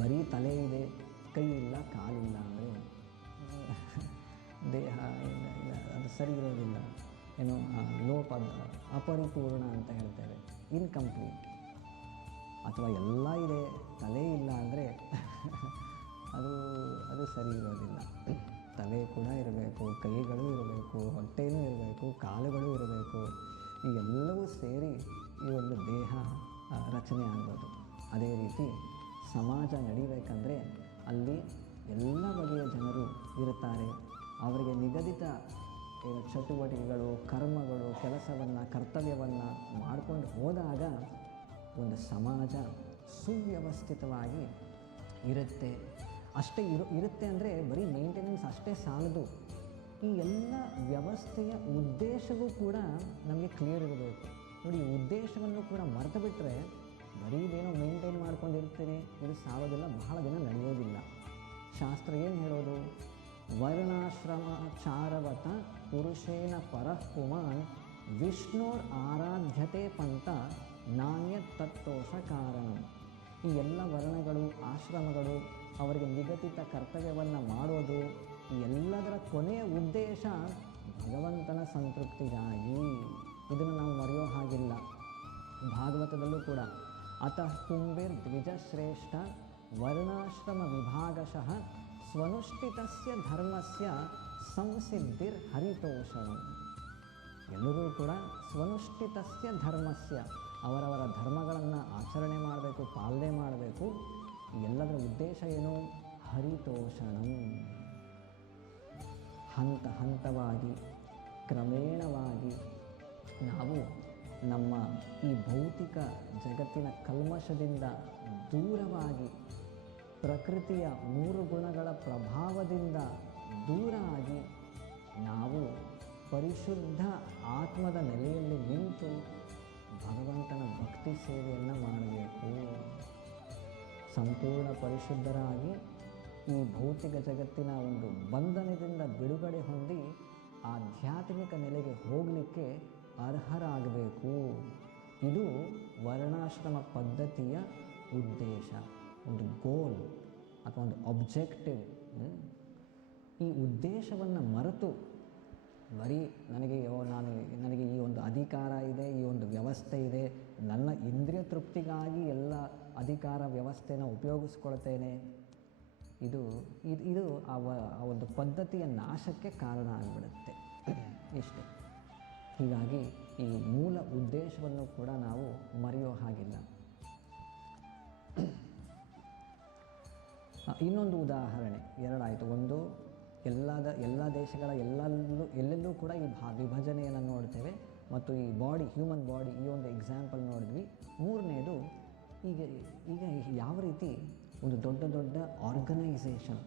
ಬರೀ ತಲೆ ಇದೆ, ಕೈ ಇಲ್ಲ, ಕಾಲಿಲ್ಲ ಅಂದರೆ ದೇಹ ಅದು ಸರಿ ಇರೋದಿಲ್ಲ. ಅಪರಿಪೂರ್ಣ ಅಂತ ಹೇಳ್ತೇವೆ, ಇನ್ಕಂಪ್ಲೀಟ್. ಅಥವಾ ಎಲ್ಲ ಇದೆ, ತಲೆ ಇಲ್ಲ ಅಂದರೆ ಅದು ಸರಿ ಇರೋದಿಲ್ಲ. ತಲೆ ಕೂಡ ಇರಬೇಕು, ಕೈಗಳು ಇರಬೇಕು, ಹೊಟ್ಟೆನೂ ಇರಬೇಕು, ಕಾಲುಗಳು ಇರಬೇಕು. ಈ ಎಲ್ಲವೂ ಸೇರಿ ಈ ಒಂದು ದೇಹ ರಚನೆ ಆಗ್ಬೋದು. ಅದೇ ರೀತಿ ಸಮಾಜ ನಡಿಬೇಕಂದ್ರೆ ಅಲ್ಲಿ ಎಲ್ಲ ಬಗೆಯ ಜನರು ಇರುತ್ತಾರೆ. ಅವರಿಗೆ ನಿಗದಿತ ಚಟುವಟಿಕೆಗಳು, ಕರ್ಮಗಳು, ಕೆಲಸವನ್ನು, ಕರ್ತವ್ಯವನ್ನು ಮಾಡಿಕೊಂಡು ಹೋದಾಗ ಒಂದು ಸಮಾಜ ಸುವ್ಯವಸ್ಥಿತವಾಗಿ ಇರುತ್ತೆ. ಅಷ್ಟೇ ಇರುತ್ತೆ ಅಂದರೆ ಬರೀ ಮೇಂಟೆನೆನ್ಸ್ ಅಷ್ಟೇ ಸಾಲದು. ಈ ಎಲ್ಲ ವ್ಯವಸ್ಥೆಯ ಉದ್ದೇಶವೂ ಕೂಡ ನಮಗೆ ಕ್ಲಿಯರ್ ಇರಬೇಕು. ನೋಡಿ, ಈ ಉದ್ದೇಶವನ್ನು ಕೂಡ ಮರೆತು ಬಿಟ್ಟರೆ ಬರೀ ಇದೇನೋ ಮೇಂಟೈನ್ ಮಾಡ್ಕೊಂಡಿರ್ತೀನಿ, ಇದು ಸಾಗೋದಿಲ್ಲ, ಬಹಳ ದಿನ ನಡೆಯೋದಿಲ್ಲ. ಶಾಸ್ತ್ರ ಏನು ಹೇಳೋದು? ವರ್ಣಾಶ್ರಮಾಚಾರವತ ಪುರುಷೇನ ಪರಃ ಪುಮಾನ್ ವಿಷ್ಣುರ್ ಆರಾಧ್ಯತೆ ಪಂಥ ನಾಣ್ಯ ತತ್ತೋಷ ಕಾರಣಂ. ಈ ಎಲ್ಲ ವರ್ಣಗಳು, ಆಶ್ರಮಗಳು, ಅವರಿಗೆ ನಿಗದಿತ ಕರ್ತವ್ಯವನ್ನು ಮಾಡೋದು, ಈ ಎಲ್ಲದರ ಕೊನೆಯ ಉದ್ದೇಶ ಭಗವಂತನ ಸಂತೃಪ್ತಿಗಾಗಿ. ಇದನ್ನು ನಾವು ಮರೆಯೋ ಹಾಗಿಲ್ಲ. ಭಾಗವತದಲ್ಲೂ ಕೂಡ ಅತಃ ಪುಂಬಿರ್ ದ್ವಿಜಶ್ರೇಷ್ಠ ವರ್ಣಾಶ್ರಮ ವಿಭಾಗಶಃ ಸ್ವನುಷ್ಠಿತಸ್ಯ ಧರ್ಮಸ್ಯ ಸಂಸಿದ್ಧಿರ್ ಹರಿತೋಷಣಂ. ಎಲ್ಲರೂ ಕೂಡ ಸ್ವನುಷ್ಠಿತಸ್ಯ ಧರ್ಮಸ್ಯ, ಅವರವರ ಧರ್ಮಗಳನ್ನು ಆಚರಣೆ ಮಾಡಬೇಕು, ಪಾಲನೆ ಮಾಡಬೇಕು. ಎಲ್ಲದರ ಉದ್ದೇಶ ಏನು? ಹರಿತೋಷಣಂ. ಹಂತ ಹಂತವಾಗಿ, ಕ್ರಮೇಣವಾಗಿ ನಾವು ನಮ್ಮ ಈ ಭೌತಿಕ ಜಗತ್ತಿನ ಕಲ್ಮಶದಿಂದ ದೂರವಾಗಿ, ಪ್ರಕೃತಿಯ 3 ಗುಣಗಳ ಪ್ರಭಾವದಿಂದ ದೂರ ಆಗಿ, ನಾವು ಪರಿಶುದ್ಧ ಆತ್ಮದ ನೆಲೆಯಲ್ಲಿ ನಿಂತು ಭಗವಂತನ ಭಕ್ತಿ ಸೇವೆಯನ್ನು ಮಾಡಬೇಕು. ಸಂಪೂರ್ಣ ಪರಿಶುದ್ಧರಾಗಿ ಈ ಭೌತಿಕ ಜಗತ್ತಿನ ಒಂದು ಬಂಧನದಿಂದ ಬಿಡುಗಡೆ ಹೊಂದಿ ಆಧ್ಯಾತ್ಮಿಕ ನೆಲೆಗೆ ಹೋಗಲಿಕ್ಕೆ ಅರ್ಹರಾಗಬೇಕು. ಇದು ವರ್ಣಾಶ್ರಮ ಪದ್ಧತಿಯ ಉದ್ದೇಶ, ಒಂದು ಗೋಲ್ ಅಥವಾ ಒಂದು ಆಬ್ಜೆಕ್ಟಿವ್. ಈ ಉದ್ದೇಶವನ್ನು ಮರೆತು ಬರೀ ನನಗೆ ಈ ಒಂದು ಅಧಿಕಾರ ಇದೆ, ಈ ಒಂದು ವ್ಯವಸ್ಥೆ ಇದೆ, ನನ್ನ ಇಂದ್ರಿಯ ತೃಪ್ತಿಗಾಗಿ ಎಲ್ಲ ಅಧಿಕಾರ ವ್ಯವಸ್ಥೆನ ಉಪಯೋಗಿಸ್ಕೊಳ್ತೇನೆ, ಇದು ಆ ಒಂದು ಪದ್ಧತಿಯ ನಾಶಕ್ಕೆ ಕಾರಣ ಆಗಿಬಿಡುತ್ತೆ. ಇಷ್ಟೇ. ಹೀಗಾಗಿ ಈ ಮೂಲ ಉದ್ದೇಶವನ್ನು ಕೂಡ ನಾವು ಮರೆಯೋ ಹಾಗಿಲ್ಲ. ಇನ್ನೊಂದು ಉದಾಹರಣೆ, 2 ಆಯಿತು. ಒಂದು, ಎಲ್ಲ ದೇಶಗಳ ಎಲ್ಲೆಲ್ಲೂ ಕೂಡ ಈ ವಿಭಜನೆಯನ್ನು ನೋಡ್ತೇವೆ, ಮತ್ತು ಈ ಬಾಡಿ, ಹ್ಯೂಮನ್ ಬಾಡಿ, ಈ ಒಂದು ಎಕ್ಸಾಂಪಲ್ ನೋಡಿದ್ವಿ. 3ನೇದು, ಈಗ ಯಾವ ರೀತಿ ಒಂದು ದೊಡ್ಡ ಆರ್ಗನೈಸೇಷನ್,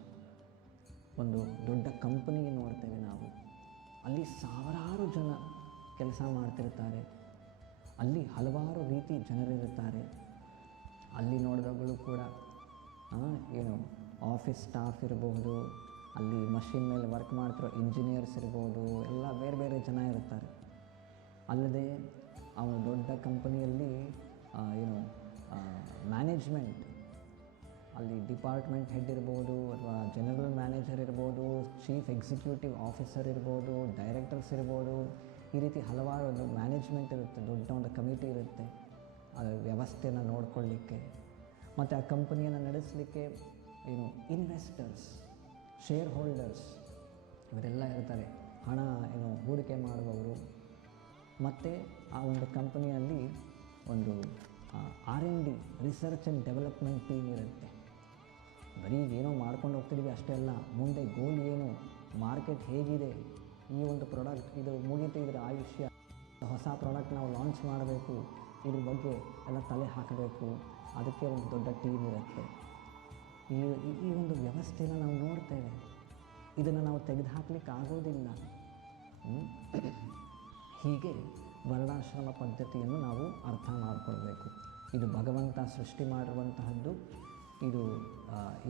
ಒಂದು ದೊಡ್ಡ ಕಂಪನಿ ನೋಡ್ತೇವೆ ನಾವು. ಅಲ್ಲಿ ಸಾವಿರಾರು ಜನ ಕೆಲಸ ಮಾಡ್ತಿರ್ತಾರೆ, ಅಲ್ಲಿ ಹಲವಾರು ರೀತಿ ಜನರಿರುತ್ತಾರೆ. ಅಲ್ಲಿ ನೋಡಿದಾಗಲೂ ಕೂಡ ಆಫೀಸ್ ಸ್ಟಾಫ್ ಇರ್ಬೋದು, ಅಲ್ಲಿ ಮಷಿನ್ ಮೇಲೆ ವರ್ಕ್ ಮಾಡ್ತಿರೋ ಇಂಜಿನಿಯರ್ಸ್ ಇರ್ಬೋದು, ಎಲ್ಲ ಬೇರೆ ಬೇರೆ ಜನ ಇರ್ತಾರೆ. ಅಲ್ಲದೆ ಅವನು ದೊಡ್ಡ ಕಂಪನಿಯಲ್ಲಿ ಮ್ಯಾನೇಜ್ಮೆಂಟ್, ಅಲ್ಲಿ ಡಿಪಾರ್ಟ್ಮೆಂಟ್ ಹೆಡ್ ಇರ್ಬೋದು, ಅಥವಾ ಜನರಲ್ ಮ್ಯಾನೇಜರ್ ಇರ್ಬೋದು, ಚೀಫ್ ಎಕ್ಸಿಕ್ಯೂಟಿವ್ ಆಫೀಸರ್ ಇರ್ಬೋದು, ಡೈರೆಕ್ಟರ್ಸ್ ಇರ್ಬೋದು. ಈ ರೀತಿ ಹಲವಾರು ಒಂದು ಮ್ಯಾನೇಜ್ಮೆಂಟ್ ಇರುತ್ತೆ, ದೊಡ್ಡ ಒಂದು ಕಮಿಟಿ ಇರುತ್ತೆ ಅದರ ವ್ಯವಸ್ಥೆಯನ್ನು ನೋಡಿಕೊಳ್ಳಿಕ್ಕೆ. ಮತ್ತು ಆ ಕಂಪನಿಯನ್ನು ನಡೆಸಲಿಕ್ಕೆ ಇನ್ವೆಸ್ಟರ್ಸ್, ಶೇರ್ ಹೋಲ್ಡರ್ಸ್ ಇವರೆಲ್ಲ ಇರ್ತಾರೆ, ಹಣ ಹೂಡಿಕೆ ಮಾಡುವವರು. ಮತ್ತು ಆ ಒಂದು ಕಂಪನಿಯಲ್ಲಿ ಒಂದು R&D, research and development team ಇರುತ್ತೆ. ಬರೀ ಏನೋ ಮಾಡ್ಕೊಂಡು ಹೋಗ್ತಿದ್ವಿ ಅಷ್ಟೇ ಅಲ್ಲ, ಮುಂದೆ ಗೋಲ್ ಏನು, ಮಾರ್ಕೆಟ್ ಹೇಗಿದೆ, ಈ ಒಂದು ಪ್ರಾಡಕ್ಟ್ ಇದು ಮುಗೀತು, ಇದರ ಆಯುಷ್ಯ, ಹೊಸ ಪ್ರಾಡಕ್ಟ್ ನಾವು ಲಾಂಚ್ ಮಾಡಬೇಕು, ಇದ್ರ ಬಗ್ಗೆ ಎಲ್ಲ ತಲೆ ಹಾಕಬೇಕು, ಅದಕ್ಕೆ ಒಂದು ದೊಡ್ಡ ಟೀಮ್ ಇರುತ್ತೆ. ಈ ಒಂದು ವ್ಯವಸ್ಥೆಯನ್ನು ನಾವು ನೋಡ್ತೇವೆ. ಇದನ್ನು ನಾವು ತೆಗೆದುಹಾಕ್ಲಿಕ್ಕೆ ಆಗೋದಿಲ್ಲ. ಹೀಗೆ ವರ್ಣಾಶ್ರಮ ಪದ್ಧತಿಯನ್ನು ನಾವು ಅರ್ಥ ಮಾಡಿಕೊಳ್ಬೇಕು. ಇದು ಭಗವಂತ ಸೃಷ್ಟಿ ಮಾಡಿರುವಂತಹದ್ದು. ಇದು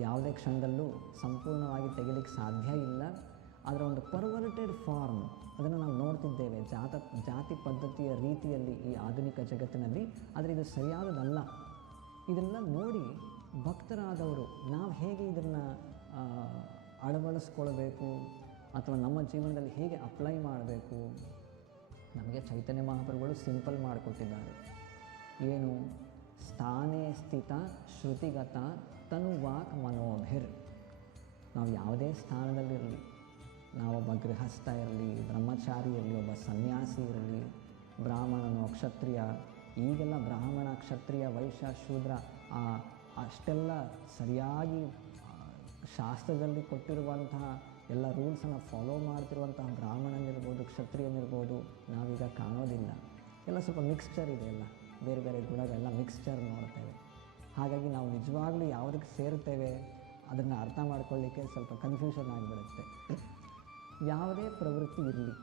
ಯಾವುದೇ ಕ್ಷಣದಲ್ಲೂ ಸಂಪೂರ್ಣವಾಗಿ ತೆಗಿಲಿಕ್ಕೆ ಸಾಧ್ಯ ಇಲ್ಲ. ಅದರ ಒಂದು ಪರ್ವರ್ಟೆಡ್ ಫಾರ್ಮ್ ಅದನ್ನು ನಾವು ನೋಡ್ತಿದ್ದೇವೆ ಜಾತಿ ಪದ್ಧತಿಯ ರೀತಿಯಲ್ಲಿ ಈ ಆಧುನಿಕ ಜಗತ್ತಿನಲ್ಲಿ. ಆದರೆ ಇದು ಸರಿಯಾದದಲ್ಲ. ಇದನ್ನು ನೋಡಿ ಭಕ್ತರಾದವರು ನಾವು ಹೇಗೆ ಇದನ್ನು ಅಳವಡಿಸ್ಕೊಳ್ಬೇಕು ಅಥವಾ ನಮ್ಮ ಜೀವನದಲ್ಲಿ ಹೇಗೆ ಅಪ್ಲೈ ಮಾಡಬೇಕು, ನಮಗೆ ಚೈತನ್ಯ ಮಹಾಪ್ರಭುಗಳು ಸಿಂಪಲ್ ಮಾಡಿಕೊಟ್ಟಿದ್ದಾರೆ. ಏನು? ಸ್ಥಾನೇ ಸ್ಥಿತ ಶ್ರುತಿಗತ ತನುವಾಕ್ ಮನೋಭಿರ್. ನಾವು ಯಾವುದೇ ಸ್ಥಾನದಲ್ಲಿರಲಿ, ನಾವೊಬ್ಬ ಗೃಹಸ್ಥ ಇರಲಿ, ಬ್ರಹ್ಮಚಾರಿ ಇರಲಿ, ಒಬ್ಬ ಸನ್ಯಾಸಿ ಇರಲಿ, ಬ್ರಾಹ್ಮಣನೋ ಕ್ಷತ್ರಿಯ, ಈಗೆಲ್ಲ ಬ್ರಾಹ್ಮಣ, ಕ್ಷತ್ರಿಯ, ವೈಶ್ಯ, ಶೂದ್ರ ಅಷ್ಟೆಲ್ಲ ಸರಿಯಾಗಿ ಶಾಸ್ತ್ರದಲ್ಲಿ ಕೊಟ್ಟಿರುವಂತಹ ಎಲ್ಲ ರೂಲ್ಸನ್ನು ಫಾಲೋ ಮಾಡ್ತಿರುವಂತಹ ಬ್ರಾಹ್ಮಣನಿರ್ಬೋದು, ಕ್ಷತ್ರಿಯನಿರ್ಬೋದು ನಾವೀಗ ಕಾಣೋದಿಲ್ಲ. ಎಲ್ಲ ಸ್ವಲ್ಪ ಮಿಕ್ಸ್ಚರ್ ಇದೆ, ಎಲ್ಲ ಬೇರೆ ಬೇರೆ ಗುಣಗಳೆಲ್ಲ ಮಿಕ್ಸ್ಚರ್ ನೋಡ್ತೇವೆ. ಹಾಗಾಗಿ ನಾವು ನಿಜವಾಗ್ಲೂ ಯಾವುದಕ್ಕೆ ಸೇರ್ತೇವೆ ಅದನ್ನು ಅರ್ಥ ಮಾಡ್ಕೊಳ್ಳಿಕ್ಕೆ ಸ್ವಲ್ಪ ಕನ್ಫ್ಯೂಷನ್ ಆಗಿಬಿಡುತ್ತೆ. ಯಾವುದೇ ಪ್ರವೃತ್ತಿ ಇರಲಿ,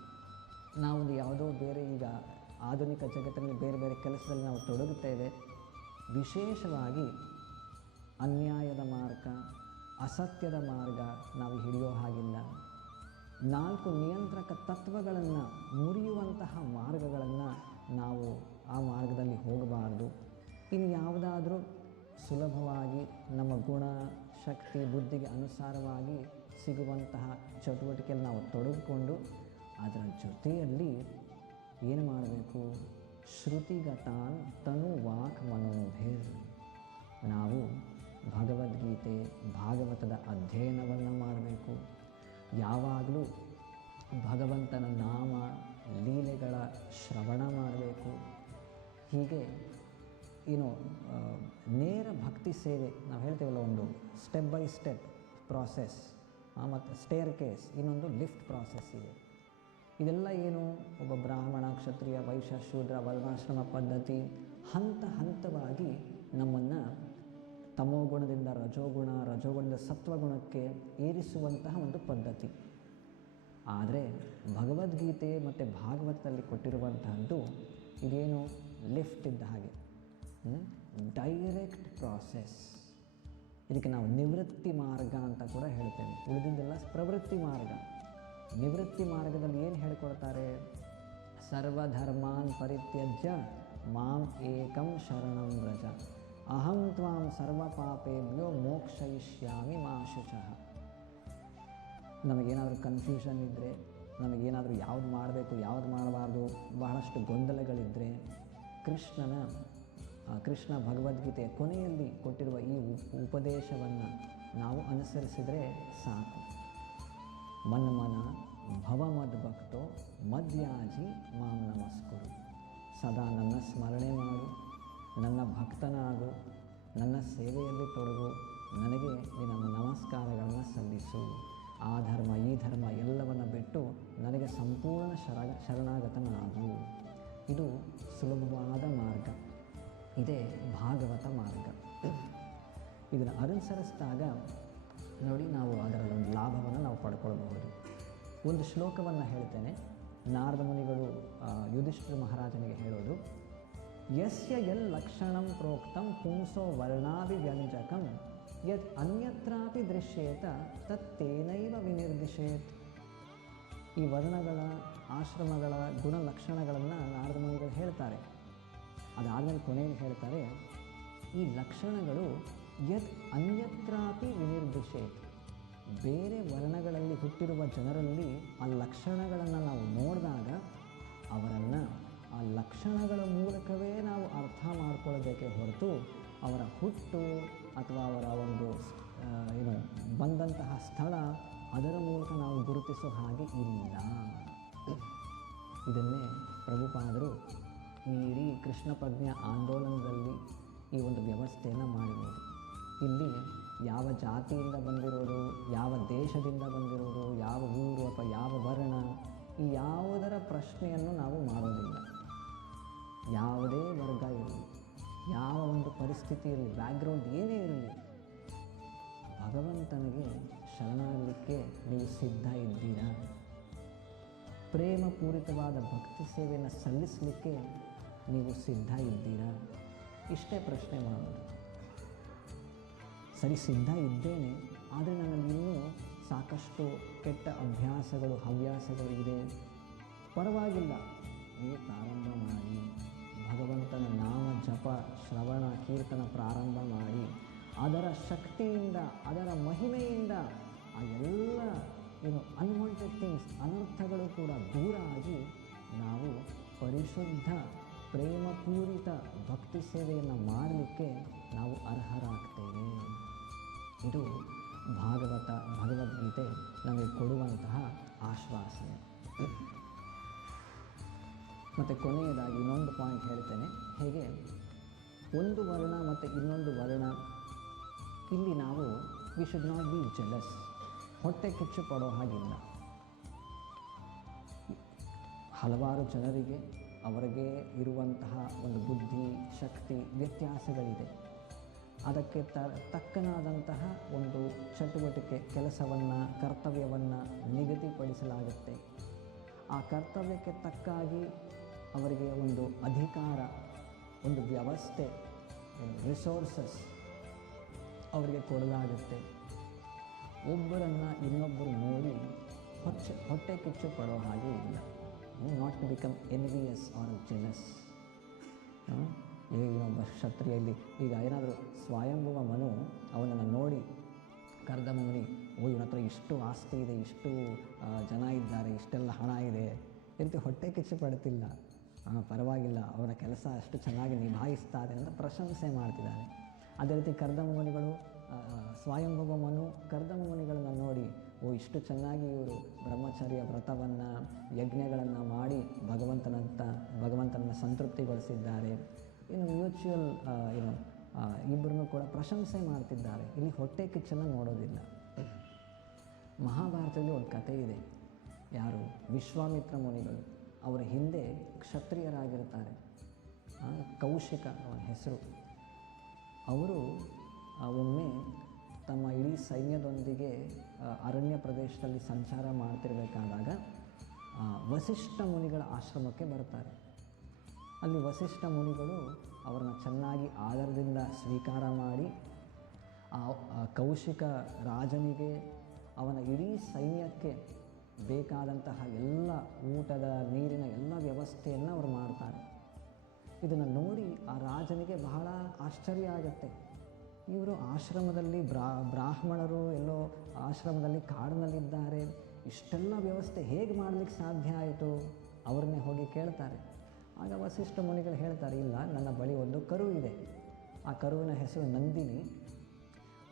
ನಾವೊಂದು ಯಾವುದೋ ಬೇರೆ ಈಗ ಆಧುನಿಕ ಜಗತ್ತಿನಲ್ಲಿ ಬೇರೆ ಬೇರೆ ಕೆಲಸದಲ್ಲಿ ನಾವು ತೊಡಗುತ್ತೇವೆ. ವಿಶೇಷವಾಗಿ ಅನ್ಯಾಯದ ಮಾರ್ಗ, ಅಸತ್ಯದ ಮಾರ್ಗ ನಾವು ಹಿಡಿಯೋ ಹಾಗಿಲ್ಲ. 4 ನಿಯಂತ್ರಕ ತತ್ವಗಳನ್ನು ಮುರಿಯುವಂತಹ ಮಾರ್ಗಗಳನ್ನು ನಾವು ಆ ಮಾರ್ಗದಲ್ಲಿ ಹೋಗಬಾರ್ದು. ಇನ್ನು ಯಾವುದಾದ್ರೂ ಸುಲಭವಾಗಿ ನಮ್ಮ ಗುಣ, ಶಕ್ತಿ, ಬುದ್ಧಿಗೆ ಅನುಸಾರವಾಗಿ ಸಿಗುವಂತಹ ಚಟುವಟಿಕೆಯಲ್ಲಿ ನಾವು ತೊಡಗಿಕೊಂಡು ಅದರ ಜೊತೆಯಲ್ಲಿ ಏನು ಮಾಡಬೇಕು? ಶ್ರುತಿಗತಾನ್ ತನು ವಾಕ್ ಮನೋಭಿರ್. ನಾವು ಭಗವದ್ಗೀತೆ, ಭಾಗವತದ ಅಧ್ಯಯನವನ್ನು ಮಾಡಬೇಕು. ಯಾವಾಗಲೂ ಭಗವಂತನ ನಾಮ ಲೀಲೆಗಳ ಶ್ರವಣ ಮಾಡಬೇಕು. ಹೀಗೆ ನೇರ ಭಕ್ತಿ ಸೇವೆ ನಾವು ಹೇಳ್ತೀವಲ್ಲ, ಒಂದು ಸ್ಟೆಪ್ ಬೈ ಸ್ಟೆಪ್ ಪ್ರಾಸೆಸ್, ಮತ್ತು ಸ್ಟೇರ್ ಕೇಸ್, ಇನ್ನೊಂದು ಲಿಫ್ಟ್ ಪ್ರಾಸೆಸ್ ಇದೆ. ಇದೆಲ್ಲ ಏನು? ಒಬ್ಬ ಬ್ರಾಹ್ಮಣ, ಕ್ಷತ್ರಿಯ, ವೈಶ್ಯ, ಶೂದ್ರ, ವರ್ಣಾಶ್ರಮ ಪದ್ಧತಿ ಹಂತ ಹಂತವಾಗಿ ನಮ್ಮನ್ನು ತಮೋಗುಣದಿಂದ ರಜೋಗುಣ, ರಜೋಗುಣದಿಂದ ಸತ್ವಗುಣಕ್ಕೆ ಏರಿಸುವಂತಹ ಒಂದು ಪದ್ಧತಿ. ಆದರೆ ಭಗವದ್ಗೀತೆ ಮತ್ತು ಭಾಗವತದಲ್ಲಿ ಕೊಟ್ಟಿರುವಂತಹದ್ದು ಇದೇನು? ಲಿಫ್ಟ್ ಇದ್ದ ಹಾಗೆ, ಡೈರೆಕ್ಟ್ ಪ್ರಾಸೆಸ್. ಇದಕ್ಕೆ ನಾವು ನಿವೃತ್ತಿ ಮಾರ್ಗ ಅಂತ ಕೂಡ ಹೇಳ್ತೇವೆ. ಉಳಿದಿದ್ದೆಲ್ಲ ಪ್ರವೃತ್ತಿ ಮಾರ್ಗ. ನಿವೃತ್ತಿ ಮಾರ್ಗದಲ್ಲಿ ಏನು ಹೇಳಿಕೊಡ್ತಾರೆ? ಸರ್ವಧರ್ಮಾನ್ ಪರಿತ್ಯಜ್ಯ ಮಾಂ ಏಕಂ ಶರಣಂ ವ್ರಜ ಅಹಂ ತ್ವಾಂ ಸರ್ವ ಪಾಪೇಭ್ಯೋ ಮೋಕ್ಷಯಿಷ್ಯಾಮಿ ಮಾ ಶುಚಃ. ನಮಗೇನಾದರೂ ಕನ್ಫ್ಯೂಷನ್ ಇದ್ದರೆ, ನಮಗೇನಾದರೂ ಯಾವ್ದು ಮಾಡಬೇಕು, ಯಾವ್ದು ಮಾಡಬಾರ್ದು, ಬಹಳಷ್ಟು ಗೊಂದಲಗಳಿದ್ದರೆ ಕೃಷ್ಣ ಭಗವದ್ಗೀತೆಯ ಕೊನೆಯಲ್ಲಿ ಕೊಟ್ಟಿರುವ ಈ ಉಪದೇಶವನ್ನು ನಾವು ಅನುಸರಿಸಿದರೆ ಸಾಕು. ಮನ್ಮನ ಭವಮದ್ಭಕ್ತೋ ಮದ್ಯಾಜಿ ಮಾಂ ನಮಸ್ಕುರು. ಸದಾ ನನ್ನ ಸ್ಮರಣೆ ಮಾಡು, ನನ್ನ ಭಕ್ತನಾಗು, ನನ್ನ ಸೇವೆಯಲ್ಲಿ ತೊಡಗು, ನನಗೆ ನಿನ್ನ ನಮಸ್ಕಾರಗಳನ್ನು ಸಲ್ಲಿಸು. ಆ ಧರ್ಮ ಈ ಧರ್ಮ ಎಲ್ಲವನ್ನು ಬಿಟ್ಟು ನನಗೆ ಸಂಪೂರ್ಣ ಶರಣಾಗತನಾಗು. ಇದು ಸುಲಭವಾದ ಮಾರ್ಗ. ಇದೇ ಭಾಗವತ ಮಾರ್ಗ. ಇದನ್ನು ಅನುಸರಿಸಿದಾಗ ನೋಡಿ, ನಾವು ಅದರಲ್ಲೊಂದು ಲಾಭವನ್ನು ನಾವು ಪಡ್ಕೊಳ್ಬಹುದು. ಒಂದು ಶ್ಲೋಕವನ್ನು ಹೇಳ್ತೇನೆ. ನಾರದ ಮುನಿಗಳು ಯುಧಿಷ್ಠಿರ ಮಹಾರಾಜನಿಗೆ ಹೇಳೋದು, ಯಸ್ಯ ಯಲ್ ಲಕ್ಷಣಂ ಪ್ರೋಕ್ತಂ ಪುಂಸೋ ವರ್ಣಾಭಿವ್ಯಂಜಕಂ ಯದ್ ಅನ್ಯತ್ರಾಪಿ ದೃಶ್ಯೇತ ತತ್ತೇನೈವ ವಿನಿರ್ದಿಶೇತ್. ಈ ವರ್ಣಗಳ, ಆಶ್ರಮಗಳ ಗುಣಲಕ್ಷಣಗಳನ್ನು ನಾರದ ಮುನಿಗಳು ಹೇಳ್ತಾರೆ. ಅದಾದಮೇಲೆ ಕೊನೆಯಲ್ಲಿ ಹೇಳ್ತಾರೆ, ಈ ಲಕ್ಷಣಗಳು ಯದ್ ಅನ್ಯತ್ರಾಪಿ ವಿನಿರ್ದಿಶೇತ್. ಬೇರೆ ವರ್ಣಗಳಲ್ಲಿ ಹುಟ್ಟಿರುವ ಜನರಲ್ಲಿ ಆ ಲಕ್ಷಣಗಳನ್ನು ನಾವು ನೋಡಿದಾಗ ಅವರನ್ನು ಆ ಲಕ್ಷಣಗಳ ಮೂಲಕವೇ ನಾವು ಅರ್ಥ ಮಾಡಿಕೊಳ್ಳಬೇಕೇ ಹೊರತು ಅವರ ಹುಟ್ಟು ಅಥವಾ ಅವರ ಒಂದು ಬಂದಂತಹ ಸ್ಥಳ ಅದರ ಮೂಲಕ ನಾವು ಗುರುತಿಸೋ ಹಾಗೆ ಇಲ್ಲ. ಇದನ್ನೇ ಪ್ರಭುಪಾದರು ಈ ಇಡೀ ಕೃಷ್ಣ ಪ್ರಜ್ಞಾ ಆಂದೋಲನದಲ್ಲಿ ಈ ಒಂದು ವ್ಯವಸ್ಥೆಯನ್ನು ಮಾಡಿರೋದು. ಇಲ್ಲಿ ಯಾವ ಜಾತಿಯಿಂದ ಬಂದಿರೋದು, ಯಾವ ದೇಶದಿಂದ ಬಂದಿರೋದು, ಯಾವ ಊರು ಅಥವಾ ಯಾವ ವರ್ಣ, ಈ ಯಾವುದರ ಪ್ರಶ್ನೆಯನ್ನು ನಾವು ಮಾಡೋದಿಲ್ಲ. ಯಾವುದೇ ವರ್ಗ ಇರಲಿ, ಯಾವ ಒಂದು ಪರಿಸ್ಥಿತಿಯಲ್ಲಿ, ಬ್ಯಾಕ್ಗ್ರೌಂಡ್ ಏನೇ ಇರಲಿ, ಭಗವಂತನಿಗೆ ಶರಣಾಗಲಿಕ್ಕೆ ನೀವು ಸಿದ್ಧ ಇದ್ದೀರಾ? ಪ್ರೇಮಪೂರಿತವಾದ ಭಕ್ತಿ ಸೇವೆಯನ್ನು ಸಲ್ಲಿಸಲಿಕ್ಕೆ ನೀವು ಸಿದ್ಧ ಇದ್ದೀರಾ? ಇಷ್ಟೇ ಪ್ರಶ್ನೆ ಮಾಡೋದು. ಸರಿ, ಸಿದ್ಧ ಇದ್ದೇನೆ, ಆದರೆ ನನ್ನಲ್ಲಿ ಇನ್ನೂ ಸಾಕಷ್ಟು ಕೆಟ್ಟ ಅಭ್ಯಾಸಗಳು, ಹವ್ಯಾಸಗಳು ಇದೆ. ಪರವಾಗಿಲ್ಲ, ನೀವು ಪ್ರಾರಂಭ ಮಾಡಿ. ಭಗವಂತನ ನಾಮ ಜಪ, ಶ್ರವಣ, ಕೀರ್ತನ ಪ್ರಾರಂಭ ಮಾಡಿ. ಅದರ ಶಕ್ತಿಯಿಂದ, ಅದರ ಮಹಿಮೆಯಿಂದ ಆ ಎಲ್ಲ ಅನ್ವಾಂಟೆಡ್ ಥಿಂಗ್ಸ್, ಅನರ್ಥಗಳು ಕೂಡ ದೂರ ಆಗಿ ನಾವು ಪರಿಶುದ್ಧ ಪ್ರೇಮಪೂರಿತ ಭಕ್ತಿ ಸೇವೆಯನ್ನು ಮಾಡಲಿಕ್ಕೆ ನಾವು ಅರ್ಹರಾಗ್ತೇವೆ. ಇದು ಭಗವದ್ಗೀತೆ ನಮಗೆ ಕೊಡುವಂತಹ ಆಶ್ವಾಸನೆ. ಮತ್ತು ಕೊನೆಯದಾಗಿ ಇನ್ನೊಂದು ಪಾಯಿಂಟ್ ಹೇಳ್ತೇನೆ. ಹೇಗೆ ಒಂದು ವರ್ಣ ಮತ್ತು ಇನ್ನೊಂದು ವರ್ಣ, ಇಲ್ಲಿ ನಾವು we should not be jealous, ಹೊಟ್ಟೆ ಕಿಚ್ಚು ಪಡೋ ಹಾಗಿಲ್ಲ. ಹಲವಾರು ಜನರಿಗೆ ಅವರಿಗೆ ಇರುವಂತಹ ಒಂದು ಬುದ್ಧಿ, ಶಕ್ತಿ, ವ್ಯತ್ಯಾಸಗಳಿದೆ. ಅದಕ್ಕೆ ತಕ್ಕನಾದಂತಹ ಒಂದು ಚಟುವಟಿಕೆ, ಕೆಲಸವನ್ನು, ಕರ್ತವ್ಯವನ್ನು ನಿಗದಿಪಡಿಸಲಾಗುತ್ತೆ. ಆ ಕರ್ತವ್ಯಕ್ಕೆ ತಕ್ಕಾಗಿ ಅವರಿಗೆ ಒಂದು ಅಧಿಕಾರ, ಒಂದು ವ್ಯವಸ್ಥೆ, ರಿಸೋರ್ಸಸ್ ಅವರಿಗೆ ಕೊಡಲಾಗುತ್ತೆ. ಒಬ್ಬರನ್ನು ಇನ್ನೊಬ್ಬರು ನೋಡಿ ಹೊಟ್ಟೆ ಕಿಚ್ಚು ಪಡೋ ಹಾಗೆ ಇಲ್ಲ. Not to become envious or jealous. ಇನ್ನೊಬ್ಬ ಕ್ಷತ್ರಿಯಲ್ಲಿ ಈಗ ಏನಾದರೂ ಸ್ವಯಂಭುವ ಮನು ಅವನನ್ನು ನೋಡಿ ಕರ್ದಮ ಮುನಿ, ಇವನ ಹತ್ರ ಇಷ್ಟು ಆಸ್ತಿ ಇದೆ, ಇಷ್ಟು ಜನ ಇದ್ದಾರೆ, ಇಷ್ಟೆಲ್ಲ ಹಣ ಇದೆ ಅಂತ ಹೊಟ್ಟೆ ಕಿಚ್ಚು ಪಡ್ತಿಲ್ಲ. ಪರವಾಗಿಲ್ಲ, ಅವನ ಕೆಲಸ ಅಷ್ಟು ಚೆನ್ನಾಗಿ ನಿಭಾಯಿಸ್ತಾರೆ ಅಂತ ಪ್ರಶಂಸೆ ಮಾಡ್ತಿದ್ದಾನೆ. ಅದೇ ರೀತಿ ಕರ್ದಮ ಮುನಿಗಳು, ಸ್ವಯಂಭುವ ಮನು ಕರ್ದಮ ಮುನಿಗಳನ್ನು ನೋಡಿ, ಇಷ್ಟು ಚೆನ್ನಾಗಿ ಇವರು ಬ್ರಹ್ಮಚರ್ಯ ವ್ರತವನ್ನು, ಯಜ್ಞಗಳನ್ನು ಮಾಡಿ ಭಗವಂತನನ್ನು ಸಂತೃಪ್ತಿಗೊಳಿಸಿದ್ದಾರೆ. ಇನ್ನು ಮ್ಯೂಚುವಲ್ ಇಬ್ಬರನ್ನು ಕೂಡ ಪ್ರಶಂಸೆ ಮಾಡ್ತಿದ್ದಾರೆ. ಇಲ್ಲಿ ಹೊಟ್ಟೆ ಕಿಚ್ಚನ್ನು ನೋಡೋದಿಲ್ಲ. ಮಹಾಭಾರತದಲ್ಲಿ ಒಂದು ಕಥೆ ಇದೆ. ಯಾರು? ವಿಶ್ವಾಮಿತ್ರ ಮುನಿಗಳು. ಅವರ ಹಿಂದೆ ಕ್ಷತ್ರಿಯರಾಗಿರ್ತಾರೆ. ಕೌಶಿಕ ಅವನ ಹೆಸರು. ಅವರು ಒಮ್ಮೆ ತಮ್ಮ ಇಡೀ ಸೈನ್ಯದೊಂದಿಗೆ ಅರಣ್ಯ ಪ್ರದೇಶದಲ್ಲಿ ಸಂಚಾರ ಮಾಡ್ತಿರಬೇಕಾದಾಗ ವಸಿಷ್ಠ ಮುನಿಗಳ ಆಶ್ರಮಕ್ಕೆ ಬರ್ತಾರೆ. ಅಲ್ಲಿ ವಸಿಷ್ಠ ಮುನಿಗಳು ಅವರನ್ನು ಚೆನ್ನಾಗಿ ಆದರದಿಂದ ಸ್ವೀಕಾರ ಮಾಡಿ ಆ ಕೌಶಿಕ ರಾಜನಿಗೆ, ಅವನ ಇಡೀ ಸೈನ್ಯಕ್ಕೆ ಬೇಕಾದಂತಹ ಎಲ್ಲ ಊಟದ, ನೀರಿನ ಎಲ್ಲ ವ್ಯವಸ್ಥೆಯನ್ನು ಅವರು ಮಾಡ್ತಾರೆ. ಇದನ್ನು ನೋಡಿ ಆ ರಾಜನಿಗೆ ಬಹಳ ಆಶ್ಚರ್ಯ ಆಗುತ್ತೆ. ಇವರು ಆಶ್ರಮದಲ್ಲಿ ಬ್ರಾಹ್ಮಣರು ಎಲ್ಲೋ ಆಶ್ರಮದಲ್ಲಿ ಕಾಡಿನಲ್ಲಿದ್ದಾರೆ, ಇಷ್ಟೆಲ್ಲ ವ್ಯವಸ್ಥೆ ಹೇಗೆ ಮಾಡಲಿಕ್ಕೆ ಸಾಧ್ಯ ಆಯಿತು? ಅವ್ರನ್ನೇ ಹೋಗಿ ಕೇಳ್ತಾರೆ. ಆಗ ವಸಿಷ್ಠ ಮುನಿಗಳು ಹೇಳ್ತಾರೆ, ಇಲ್ಲ, ನನ್ನ ಬಳಿ ಒಂದು ಕರು ಇದೆ. ಆ ಕರುವಿನ ಹೆಸರು ನಂದಿನಿ.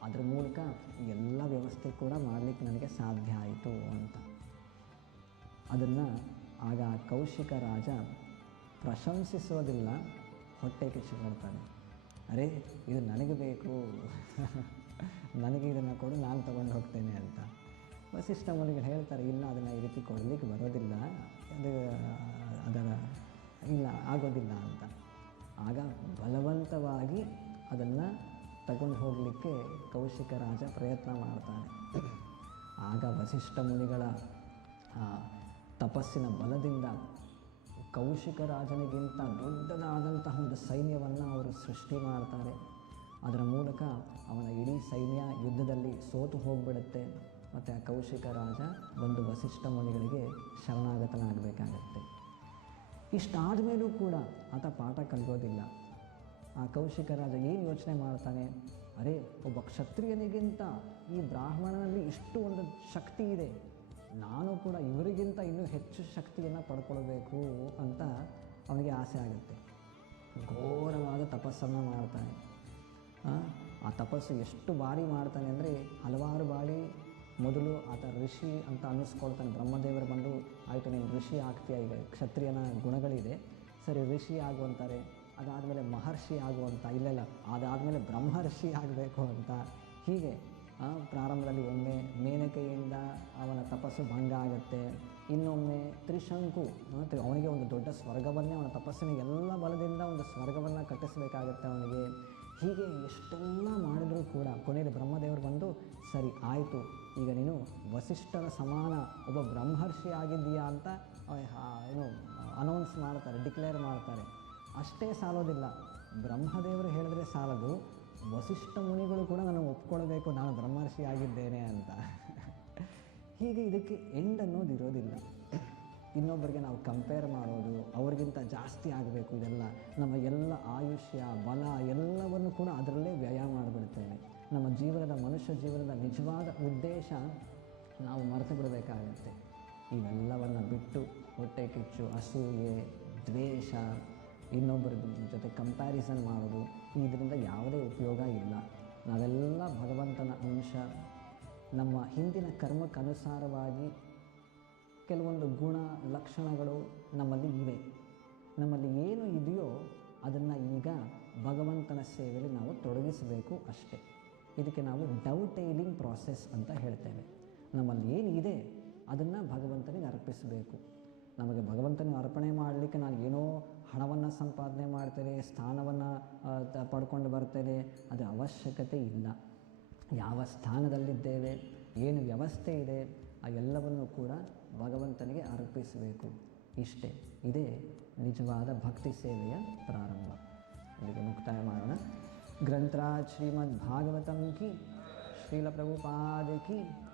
ಅದರ ಮೂಲಕ ಎಲ್ಲ ವ್ಯವಸ್ಥೆ ಕೂಡ ಮಾಡಲಿಕ್ಕೆ ನನಗೆ ಸಾಧ್ಯ ಆಯಿತು ಅಂತ. ಅದನ್ನು ಆಗ ಕೌಶಿಕ ರಾಜ ಪ್ರಶಂಸಿಸೋದಿಲ್ಲ, ಹೊಟ್ಟೆ ಕಿಚ್ಚಿಕೊಳ್ತಾನೆ. ಅರೆ, ಇದು ನನಗೆ ಬೇಕು, ನನಗೆ ಇದನ್ನು ಕೊಡು, ನಾನು ತಗೊಂಡು ಹೋಗ್ತೇನೆ ಅಂತ. ವಸಿಷ್ಠ ಮುನಿಗಳು ಹೇಳ್ತಾರೆ, ಇಲ್ಲ, ಅದನ್ನು ಈ ರೀತಿ ಕೊಡಲಿಕ್ಕೆ ಬರೋದಿಲ್ಲ, ಇಲ್ಲ ಆಗೋದಿಲ್ಲ ಅಂತ. ಆಗ ಬಲವಂತವಾಗಿ ಅದನ್ನು ತಗೊಂಡು ಹೋಗಲಿಕ್ಕೆ ಕೌಶಿಕ ರಾಜ ಪ್ರಯತ್ನ ಮಾಡ್ತಾನೆ. ಆಗ ವಸಿಷ್ಠ ಮುನಿಗಳ ತಪಸ್ಸಿನ ಬಲದಿಂದ ಕೌಶಿಕ ರಾಜನಿಗಿಂತ ದೊಡ್ಡದಾದಂತಹ ಒಂದು ಸೈನ್ಯವನ್ನು ಅವರು ಸೃಷ್ಟಿ ಮಾಡ್ತಾರೆ. ಅದರ ಮೂಲಕ ಅವನ ಇಡೀ ಸೈನ್ಯ ಯುದ್ಧದಲ್ಲಿ ಸೋತು ಹೋಗಿಬಿಡುತ್ತೆ. ಮತ್ತು ಆ ಕೌಶಿಕ ರಾಜ ಒಂದು ವಸಿಷ್ಠ ಮುನಿಗಳಿಗೆ ಶರಣಾಗತನಾಗಬೇಕಾಗತ್ತೆ. ಇಷ್ಟಾದ ಮೇಲೂ ಕೂಡ ಆತ ಪಾಠ ಕಲಿಯೋದಿಲ್ಲ. ಆ ಕೌಶಿಕ ರಾಜ ಏನು ಯೋಚನೆ ಮಾಡ್ತಾನೆ, ಅರೆ, ಒಬ್ಬ ಕ್ಷತ್ರಿಯನಿಗಿಂತ ಈ ಬ್ರಾಹ್ಮಣನಲ್ಲಿ ಇಷ್ಟು ಒಂದು ಶಕ್ತಿ ಇದೆ, ನಾನು ಕೂಡ ಇವರಿಗಿಂತ ಇನ್ನೂ ಹೆಚ್ಚು ಶಕ್ತಿಯನ್ನು ಪಡ್ಕೊಳ್ಬೇಕು ಅಂತ ಅವನಿಗೆ ಆಸೆ ಆಗುತ್ತೆ. ಘೋರವಾದ ತಪಸ್ಸನ್ನು ಮಾಡ್ತಾನೆ. ಆ ತಪಸ್ಸು ಎಷ್ಟು ಬಾರಿ ಮಾಡ್ತಾನೆ ಅಂದರೆ, ಹಲವಾರು ಬಾರಿ ಮೊದಲು ಆತ ಋಷಿ ಅಂತ ಅನ್ನಿಸ್ಕೊಳ್ತಾನೆ. ಬ್ರಹ್ಮದೇವರು ಬಂದು, ಆಯಿತು, ನೀನು ಋಷಿ ಆಗ್ತೀಯ, ಈಗ ಕ್ಷತ್ರಿಯನ ಗುಣಗಳಿದೆ, ಸರಿ ಋಷಿ ಆಗುವಂತಾರೆ. ಅದಾದಮೇಲೆ ಮಹರ್ಷಿ ಆಗುವಂಥ, ಇಲ್ಲ, ಅದಾದಮೇಲೆ ಬ್ರಹ್ಮರ್ಷಿ ಆಗಬೇಕು ಅಂತ. ಹೀಗೆ ಪ್ರಾರಂಭದಲ್ಲಿ ಒಮ್ಮೆ ಮೇನಕೆಯಿಂದ ಅವನ ತಪಸ್ಸು ಭಂಗ ಆಗುತ್ತೆ. ಇನ್ನೊಮ್ಮೆ ತ್ರಿಶಂಕು, ಅವನಿಗೆ ಒಂದು ದೊಡ್ಡ ಸ್ವರ್ಗವನ್ನೇ, ಅವನ ತಪಸ್ಸಿನ ಎಲ್ಲ ಬಲದಿಂದ ಒಂದು ಸ್ವರ್ಗವನ್ನು ಕಟ್ಟಿಸಬೇಕಾಗತ್ತೆ ಅವನಿಗೆ. ಹೀಗೆ ಎಷ್ಟೆಲ್ಲ ಮಾಡಿದರೂ ಕೂಡ ಕೊನೆಯಲ್ಲಿ ಬ್ರಹ್ಮದೇವರು ಬಂದು, ಸರಿ ಆಯಿತು, ಈಗ ನೀನು ವಸಿಷ್ಠರ ಸಮಾನ ಒಬ್ಬ ಬ್ರಹ್ಮರ್ಷಿ ಆಗಿದ್ದೀಯಾ ಅಂತ ಅನೌನ್ಸ್ ಮಾಡ್ತಾರೆ, ಡಿಕ್ಲೇರ್ ಮಾಡ್ತಾರೆ. ಅಷ್ಟೇ ಸಾಲೋದಿಲ್ಲ, ಬ್ರಹ್ಮದೇವರು ಹೇಳಿದ್ರೆ ಸಾಲದು, ವಸಿಷ್ಠ ಮುನಿಗಳು ಕೂಡ ನಾನು ಒಪ್ಕೊಳ್ಬೇಕು, ನಾನು ಬ್ರಹ್ಮರ್ಷಿ ಆಗಿದ್ದೇನೆ ಅಂತ. ಹೀಗೆ ಇದಕ್ಕೆ ಎಂಡ್ ಅನ್ನೋದು ಇರೋದಿಲ್ಲ. ಇನ್ನೊಬ್ಬರಿಗೆ ನಾವು ಕಂಪೇರ್ ಮಾಡೋದು, ಅವ್ರಿಗಿಂತ ಜಾಸ್ತಿ ಆಗಬೇಕು, ಇದೆಲ್ಲ ನಮ್ಮ ಎಲ್ಲ ಆಯುಷ್ಯ, ಬಲ ಎಲ್ಲವನ್ನು ಕೂಡ ಅದರಲ್ಲೇ ವ್ಯಯ ಮಾಡಿಬಿಡ್ತೇವೆ. ನಮ್ಮ ಜೀವನದ, ಮನುಷ್ಯ ಜೀವನದ ನಿಜವಾದ ಉದ್ದೇಶ ನಾವು ಮರೆತು ಬಿಡಬೇಕಾಗತ್ತೆ. ಇವೆಲ್ಲವನ್ನು ಬಿಟ್ಟು ಹೊಟ್ಟೆ ಕಿಚ್ಚು, ಅಸೂಯೆ, ದ್ವೇಷ, ಇನ್ನೊಬ್ಬರ ಜೊತೆ ಕಂಪ್ಯಾರಿಸನ್ ಮಾಡೋದು, ಇದರಿಂದ ಯಾವುದೇ ಉಪಯೋಗ ಇಲ್ಲ. ನಾವೆಲ್ಲ ಭಗವಂತನ ಅಂಶ. ನಮ್ಮ ಹಿಂದಿನ ಕರ್ಮಕ್ಕನುಸಾರವಾಗಿ ಕೆಲವೊಂದು ಗುಣ ಲಕ್ಷಣಗಳು ನಮ್ಮಲ್ಲಿ ಇವೆ. ನಮ್ಮಲ್ಲಿ ಏನು ಇದೆಯೋ ಅದನ್ನು ಈಗ ಭಗವಂತನ ಸೇವೆಯಲ್ಲಿ ನಾವು ತೊಡಗಿಸಬೇಕು ಅಷ್ಟೇ. ಇದಕ್ಕೆ ನಾವು ಡೌಟೈಲಿಂಗ್ ಪ್ರಾಸೆಸ್ ಅಂತ ಹೇಳ್ತೇವೆ. ನಮ್ಮಲ್ಲಿ ಏನಿದೆ ಅದನ್ನು ಭಗವಂತನಿಗೆ ಅರ್ಪಿಸಬೇಕು. ನಮಗೆ ಭಗವಂತನಿಗೆ ಅರ್ಪಣೆ ಮಾಡಲಿಕ್ಕೆ ನಾನು ಏನೋ ಹಣವನ್ನು ಸಂಪಾದನೆ ಮಾಡ್ತೇನೆ, ಸ್ಥಾನವನ್ನು ಪಡ್ಕೊಂಡು ಬರ್ತೇನೆ, ಅದರ ಅವಶ್ಯಕತೆ ಇಲ್ಲ. ಯಾವ ಸ್ಥಾನದಲ್ಲಿದ್ದೇವೆ, ಏನು ವ್ಯವಸ್ಥೆ ಇದೆ, ಆ ಎಲ್ಲವನ್ನು ಕೂಡ ಭಗವಂತನಿಗೆ ಅರ್ಪಿಸಬೇಕು. ಇಷ್ಟೇ, ಇದೇ ನಿಜವಾದ ಭಕ್ತಿ ಸೇವೆಯ ಪ್ರಾರಂಭ. ಇಲ್ಲಿಗೆ ಮುಕ್ತಾಯ ಮಾಡೋಣ. ಗ್ರಂಥರಾಜ್ ಶ್ರೀಮದ್ ಭಾಗವತಂ ಕಿ, ಶ್ರೀಲ ಪ್ರಭುಪಾದ ಕಿ.